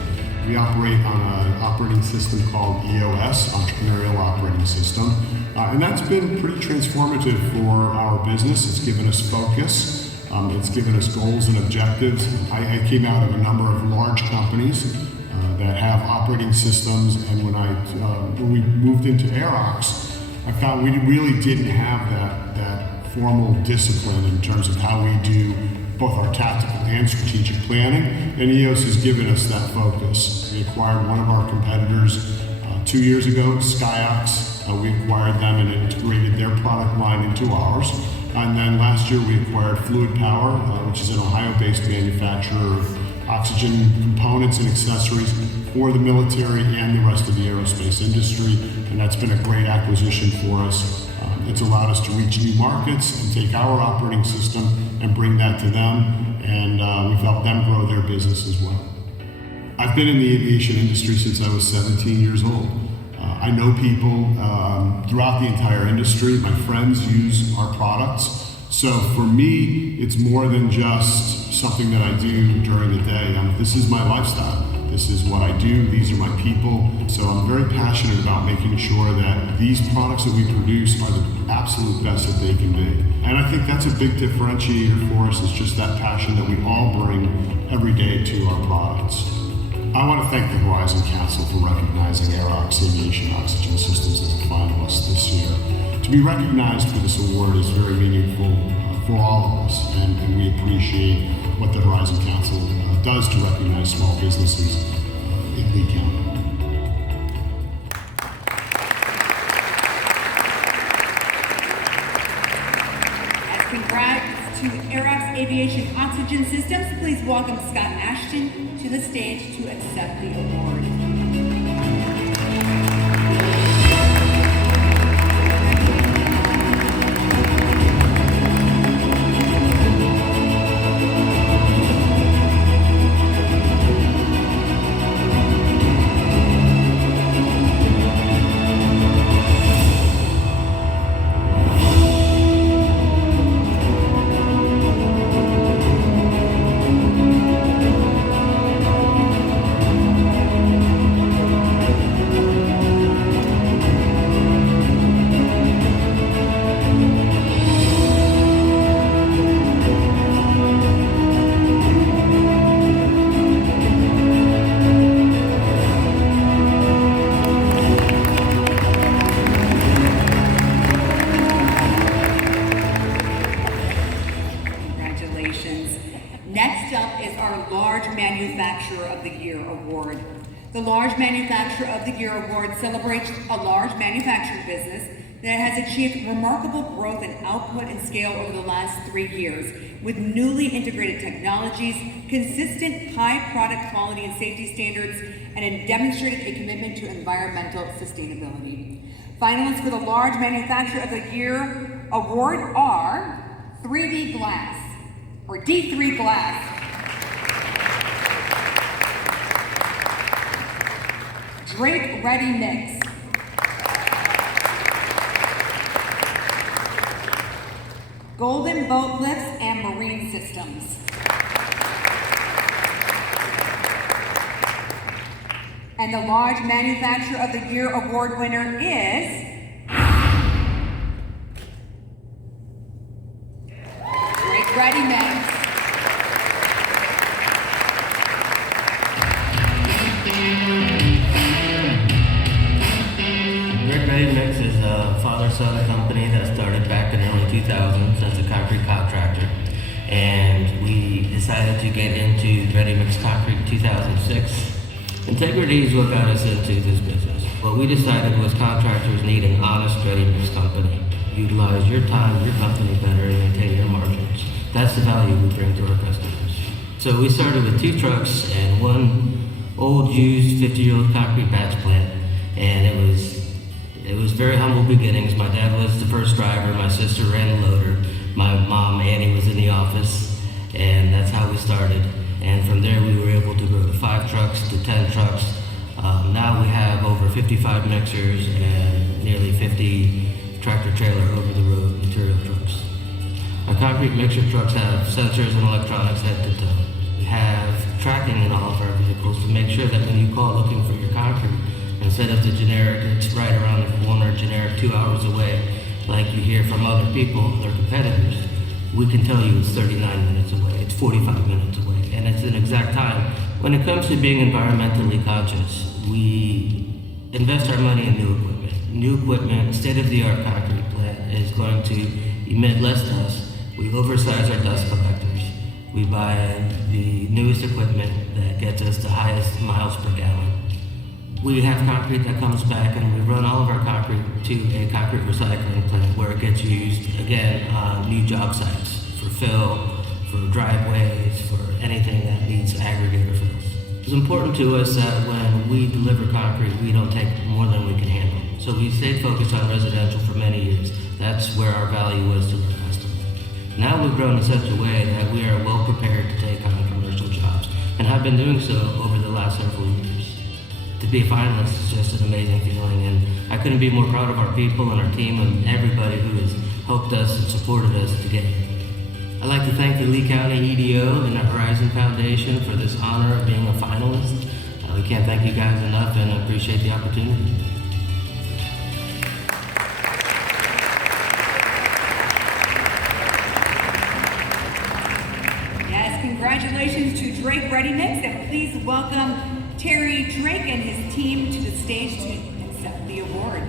We operate on an operating system called EOS, Entrepreneurial Operating System, and that's been pretty transformative for our business. It's given us focus. It's given us goals and objectives. I came out of a number of large companies, that have operating systems. And when we moved into Aerox, I found we really didn't have that formal discipline in terms of how we do both our tactical and strategic planning, and EOS has given us that focus. We acquired one of our competitors 2 years ago, Skyox. We acquired them and integrated their product line into ours. And then last year we acquired Fluid Power, which is an Ohio-based manufacturer of oxygen components and accessories for the military and the rest of the aerospace industry, and that's been a great acquisition for us. It's allowed us to reach new markets and take our operating system and bring that to them, and we've helped them grow their business as well. I've been in the aviation industry since I was 17 years old. I know people throughout the entire industry. My friends use our products. So for me, it's more than just something that I do during the day. This is my lifestyle. This is what I do. These are my people. So I'm very passionate about making sure that these products that we produce are the absolute best that they can be. And I think that's a big differentiator for us, is just that passion that we all bring every day to our products. I want to thank the Horizon Council for recognizing Aerox Aviation Oxygen Systems as a finalist this year. To be recognized for this award is very meaningful for all of us, and we appreciate what the Horizon Council does to recognize small businesses in Lee County. As congrats to Aerox Aviation Oxygen Systems, please welcome Scott Ashton to the stage to accept the award. Next up is our Large Manufacturer of the Year Award. The Large Manufacturer of the Year Award celebrates a large manufacturing business that has achieved remarkable growth in output and scale over the last 3 years, with newly integrated technologies, consistent high product quality and safety standards, and a demonstrated a commitment to environmental sustainability. Finalists for the Large Manufacturer of the Year Award are 3D Glass, or D3 Glass, Drake Ready Mix, Golden Boat Lifts and Marine Systems, and the Large Manufacturer of the Year Award winner is Drake Ready Mix. Mix is a father-son company that started back in the early 2000s as a concrete contractor, and we decided to get into ready-mix concrete in 2006. Integrity is what got us into this business. What we decided was contractors need an honest ready-mix company. Utilize your time, your company better, and maintain your margins. That's the value we bring to our customers. So we started with 2 trucks and 1 old, used, 50-year-old concrete batch plant, and it was very humble beginnings. My dad was the first driver, my sister ran the loader, my mom, Annie, was in the office, and that's how we started. And from there we were able to grow to 5 trucks, to 10 trucks. Now we have over 55 mixers and nearly 50 tractor-trailer over-the-road material trucks. Our concrete mixer trucks have sensors and electronics head to toe. We have tracking in all of our vehicles to make sure that when you call looking for your concrete, instead of the generic, it's right around the corner, generic 2 hours away, like you hear from other people, their competitors, we can tell you it's 39 minutes away, it's 45 minutes away, and it's an exact time When it comes to being environmentally conscious, we invest our money in new equipment. New equipment, state-of-the-art concrete plant is going to emit less dust. We oversize our dust collectors. We buy the newest equipment that gets us the highest miles per gallon. We have concrete that comes back, and we run all of our concrete to a concrete recycling plant where it gets used, again, on new job sites, for fill, for driveways, for anything that needs aggregator fills. It's important to us that when we deliver concrete, we don't take more than we can handle. So we stayed focused on residential for many years. That's where our value was to our customers. Now we've grown in such a way that we are well prepared to take on commercial jobs, and have been doing so over the last several years. To be a finalist is just an amazing feeling, and I couldn't be more proud of our people and our team and everybody who has helped us and supported us to get here. I'd like to thank the Lee County EDO and the Horizon Foundation for this honor of being a finalist. We can't thank you guys enough, and appreciate the opportunity. Yes, congratulations to Drake Ready Mix, and please welcome Terry Drake and his team to the stage to accept the award.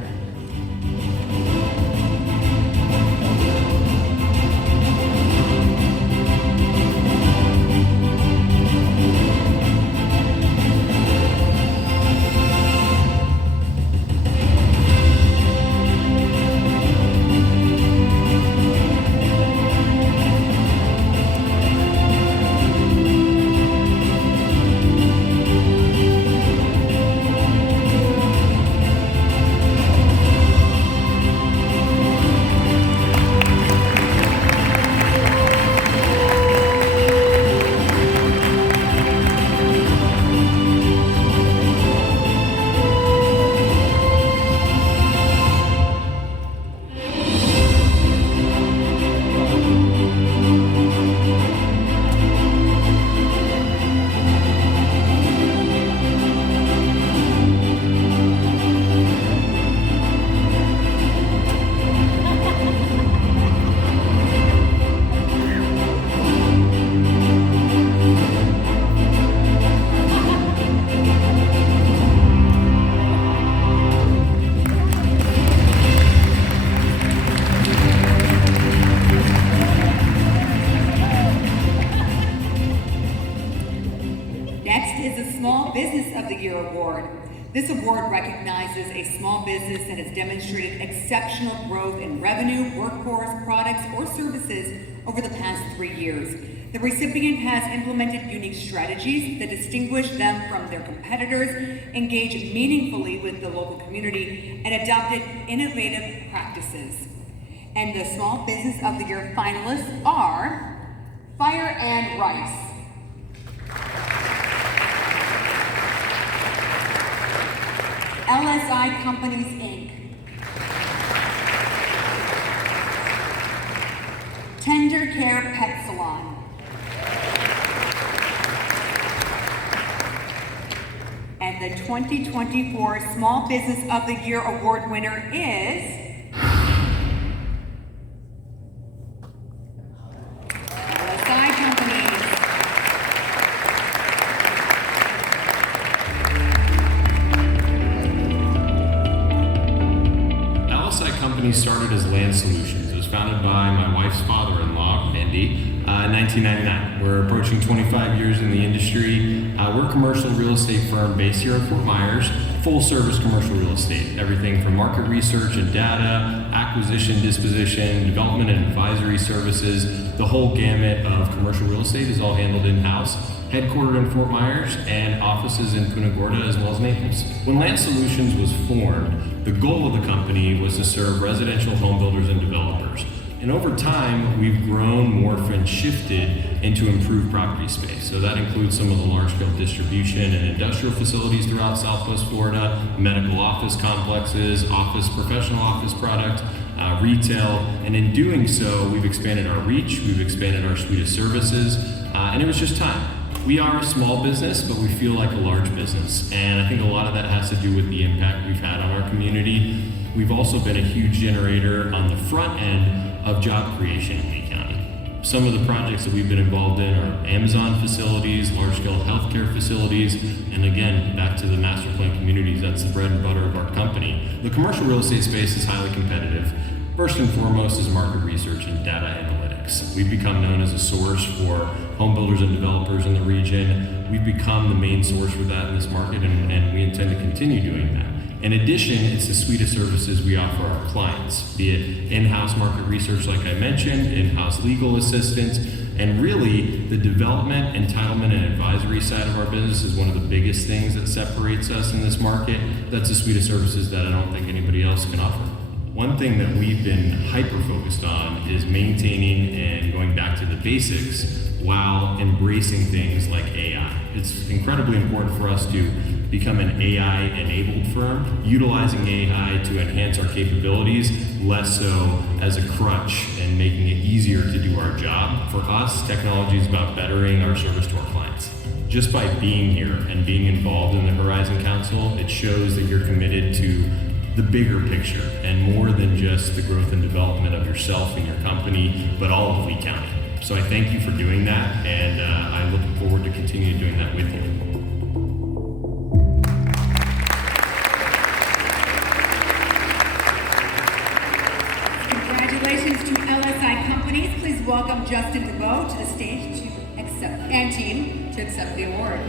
This award recognizes a small business that has demonstrated exceptional growth in revenue, workforce, products, or services over the past 3 years. The recipient has implemented unique strategies that distinguish them from their competitors, engaged meaningfully with the local community, and adopted innovative practices. And the Small Business of the Year finalists are Fire and Rice, LSI Companies, Inc., Tender Care Pet Salon, and the 2024 Small Business of the Year Award winner is LSI Companies. Started as Land Solutions. It was founded by my wife's father-in-law, Andy, in 1999. We're approaching 25 years in the industry. We're a commercial real estate firm based here in Fort Myers, full-service commercial real estate. Everything from market research and data, acquisition, disposition, development and advisory services. The whole gamut of commercial real estate is all handled in-house. Headquartered in Fort Myers and offices in Punta Gorda as well as Naples. When Land Solutions was formed, the goal of the company was to serve residential home builders and developers. And over time, we've grown, morphed, and shifted into improved property space. So that includes some of the large-scale distribution and industrial facilities throughout Southwest Florida, medical office complexes, professional office product, retail. And in doing so, we've expanded our reach, we've expanded our suite of services, and it was just time. We are a small business, but we feel like a large business. And I think a lot of that has to do with the impact we've had on our community. We've also been a huge generator on the front end of job creation in Lee County. Some of the projects that we've been involved in are Amazon facilities, large-scale healthcare facilities, and again, back to the master plan communities, that's the bread and butter of our company. The commercial real estate space is highly competitive. First and foremost is market research and data analytics. We've become known as a source for home builders and developers in the region. We've become the main source for that in this market, and we intend to continue doing that. In addition, it's the suite of services we offer our clients, be it in-house market research like I mentioned, in-house legal assistance, and really the development, entitlement, and advisory side of our business is one of the biggest things that separates us in this market. That's a suite of services that I don't think anybody else can offer. One thing that we've been hyper-focused on is maintaining and going back to the basics while embracing things like AI. It's incredibly important for us to become an AI-enabled firm, utilizing AI to enhance our capabilities, less so as a crutch and making it easier to do our job. For us, technology is about bettering our service to our clients. Just by being here and being involved in the Horizon Council, it shows that you're committed to the bigger picture and more than just the growth and development of yourself and your company, but all of Lee County. So I thank you for doing that, and I'm looking forward to continue doing that with you. Congratulations to LSI companies. Please welcome Justin DeVoe to the stage and team to accept the award.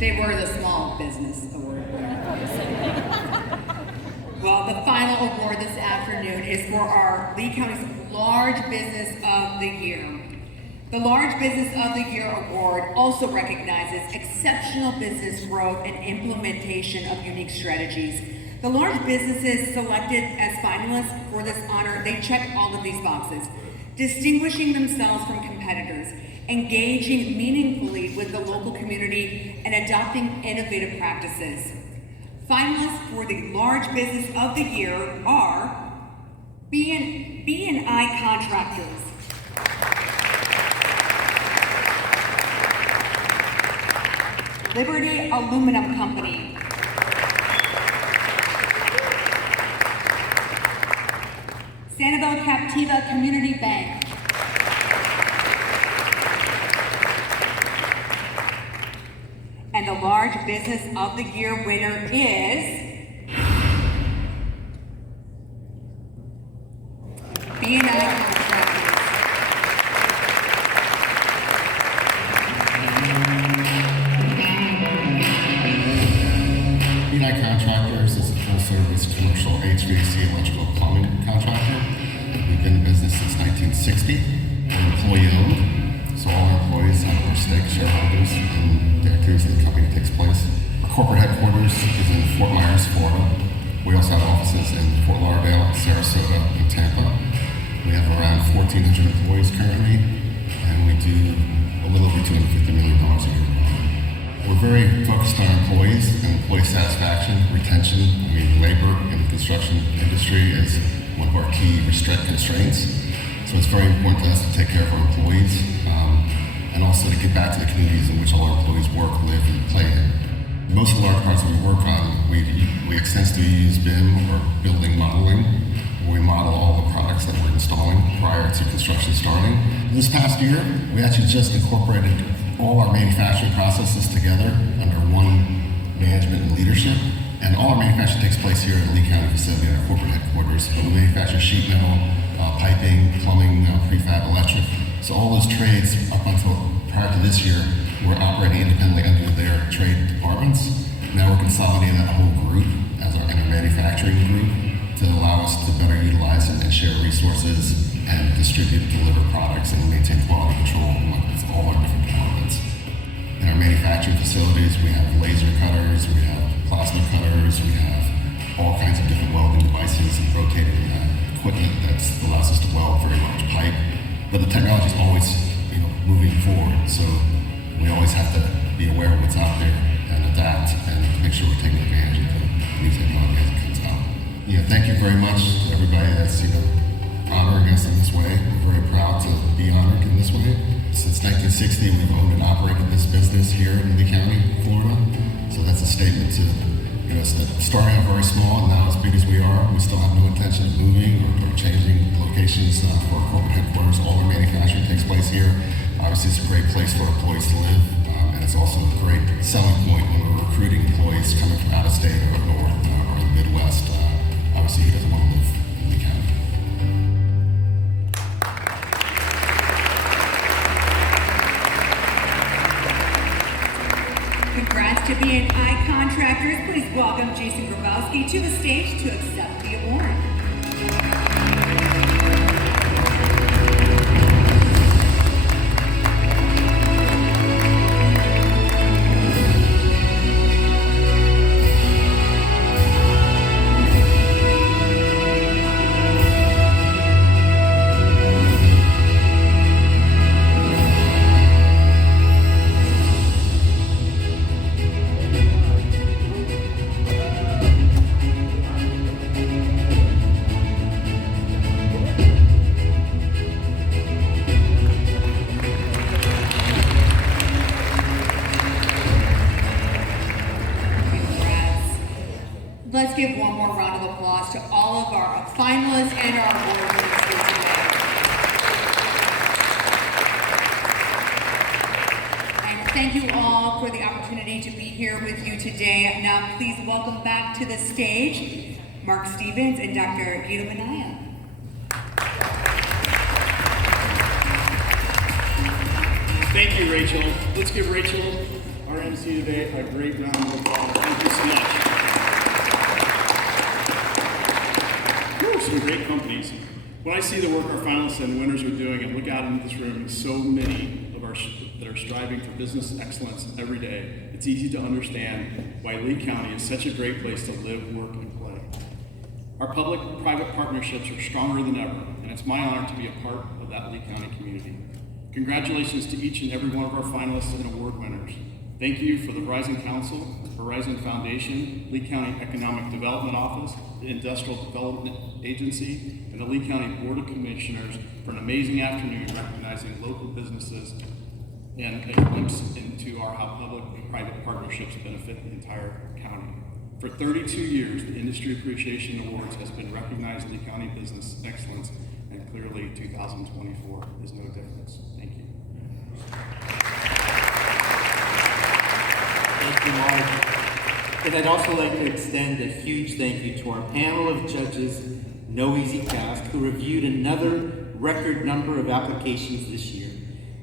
They were the Small Business Award winners. Well, the final award this afternoon is for our Lee County's Large Business of the Year. The Large Business of the Year Award also recognizes exceptional business growth and implementation of unique strategies. The large businesses selected as finalists for this honor, they check all of these boxes, distinguishing themselves from competitors, engaging meaningfully with the local community, and adopting innovative practices. Finalists for the Large Business of the Year are B&I Contractors, Liberty Aluminum Company, Sandelli Captiva Community Bank, and the Large Business of the Year winner is B&I Contractors. B&I Contractors is a full-service commercial HVAC electrical plumbing contractor. We've been in business since 1960. We're employee-owned, so all our employees have our stake shareholders in the activities that the company takes place. Our corporate headquarters is in Fort Myers, Florida. We also have offices in Fort Lauderdale, Sarasota, and Tampa. We have around 1,400 employees currently, and we do a little over $250 million a year. We're very focused on employees and employee satisfaction, retention. I mean, labor in the construction industry is one of our key constraints. So it's very important to us to take care of our employees and also to get back to the communities in which all our employees work, live, and play in. Most of the large projects we work on, we extensively use BIM or building modeling prior to construction starting. This past year, we actually just incorporated all our manufacturing processes together under one management and leadership. And all our manufacturing takes place here at the Lee County facility at our corporate headquarters. But we manufacture sheet metal, piping, plumbing, prefab, electric. So all those trades up until prior to this year were operating independently under their trade departments. Now we're consolidating that whole group as our manufacturing group to allow us to better utilize and share resources and distribute and deliver products and maintain quality control amongst all our different departments. In our manufacturing facilities, we have laser cutters, we have plasma cutters, we have all kinds of different welding devices and rotating equipment that allows us to weld very large pipe. But the technology is always, moving forward, so we always have to be aware of what's out there and adapt and make sure we're taking advantage of the new technology as it comes out. Thank you very much to everybody that's honoring us in this way. We're very proud to be honored in this way. Since 1960, we've owned and operated this business here in Lee County, Florida. So that's a statement to, starting out very small and now as big as we are, we still have no intention of moving or changing locations for our corporate headquarters. All our manufacturing takes place here. Obviously, it's a great place for employees to live, and it's also a great selling point when we're recruiting employees coming from out of state or north or the Midwest. Obviously, who doesn't want to live in Lee County? Congrats to B&I Contractors. Please welcome Jason Grabowski to the stage to accept the award. Let's give one more round of applause to all of our finalists and our award winners here today. And thank you all for the opportunity to be here with you today. Now, please welcome back to the stage Mark Stevens and Dr. Gita Manaya. Thank you, Rachel. Let's give Rachel, our MC today, a great round of applause. Thank you so much. Some great companies. When I see the work our finalists and winners are doing and look out into this room and so many of our that are striving for business excellence every day, it's easy to understand why Lee County is such a great place to live, work, and play. Our public-private partnerships are stronger than ever, and it's my honor to be a part of that Lee County community. Congratulations to each and every one of our finalists and award winners. Thank you for the Horizon Council, Horizon Foundation, Lee County Economic Development Office, the Industrial Development Agency, and the Lee County Board of Commissioners for an amazing afternoon recognizing local businesses and a glimpse into how public-private partnerships benefit the entire county. For 32 years, the Industry Appreciation Awards has been recognized Lee County business excellence, and clearly 2024 is no difference. Thank you. Thank you, Mark. And I'd also like to extend a huge thank you to our panel of judges, no easy task, who reviewed another record number of applications this year.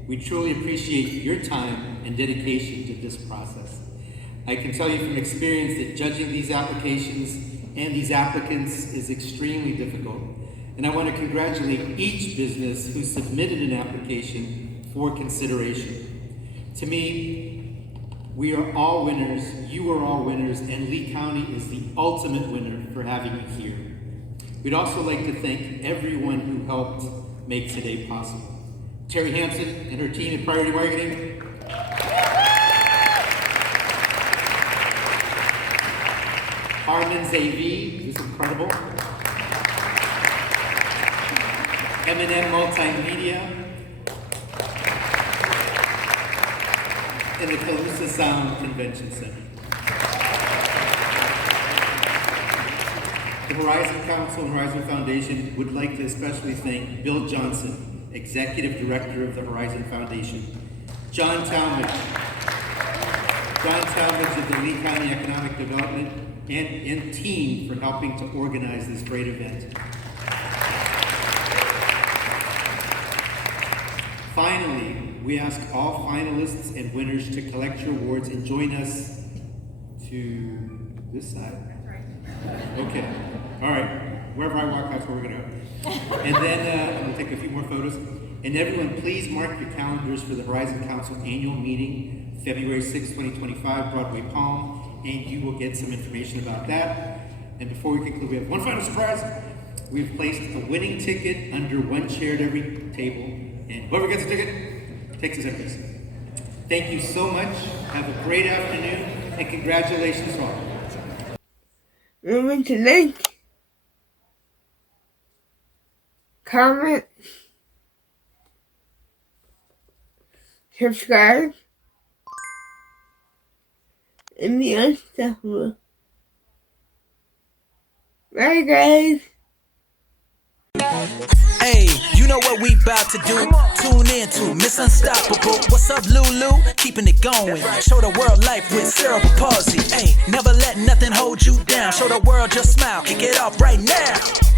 We truly appreciate your time and dedication to this process. I can tell you from experience that judging these applications and these applicants is extremely difficult. And I want to congratulate each business who submitted an application for consideration. To me, we are all winners, you are all winners, and Lee County is the ultimate winner for having you here. We'd also like to thank everyone who helped make today possible. Terry Hansen and her team at Priority Marketing. Armin Zavi, who's incredible. M&M Multimedia. And the Calusa Sound Convention Center. The Horizon Council and Horizon Foundation would like to especially thank Bill Johnson, Executive Director of the Horizon Foundation, John Talmadge of the Lee County Economic Development and team for helping to organize this great event. Finally, we ask all finalists and winners to collect your awards and join us to this side. Okay, all right, wherever I walk, that's where we're gonna go. And then I'm gonna take a few more photos. And everyone, please mark your calendars for the Horizon Council annual meeting, February 6, 2025, Broadway Palm, and you will get some information about that. And before we conclude, we have one final surprise. We've placed a winning ticket under one chair at every table, and whoever gets a ticket takes us every place. Thank you so much. Have a great afternoon, and congratulations to all. Remember to like, comment, subscribe, and be unstoppable. Bye, guys. Hey, you know what we about to do? Tune in to Miss Unstoppable. What's up, Lulu? Keeping it going. Show the world life with Cerebral Palsy. Hey, never let nothing hold you down. Show the world your smile. Kick it off right now.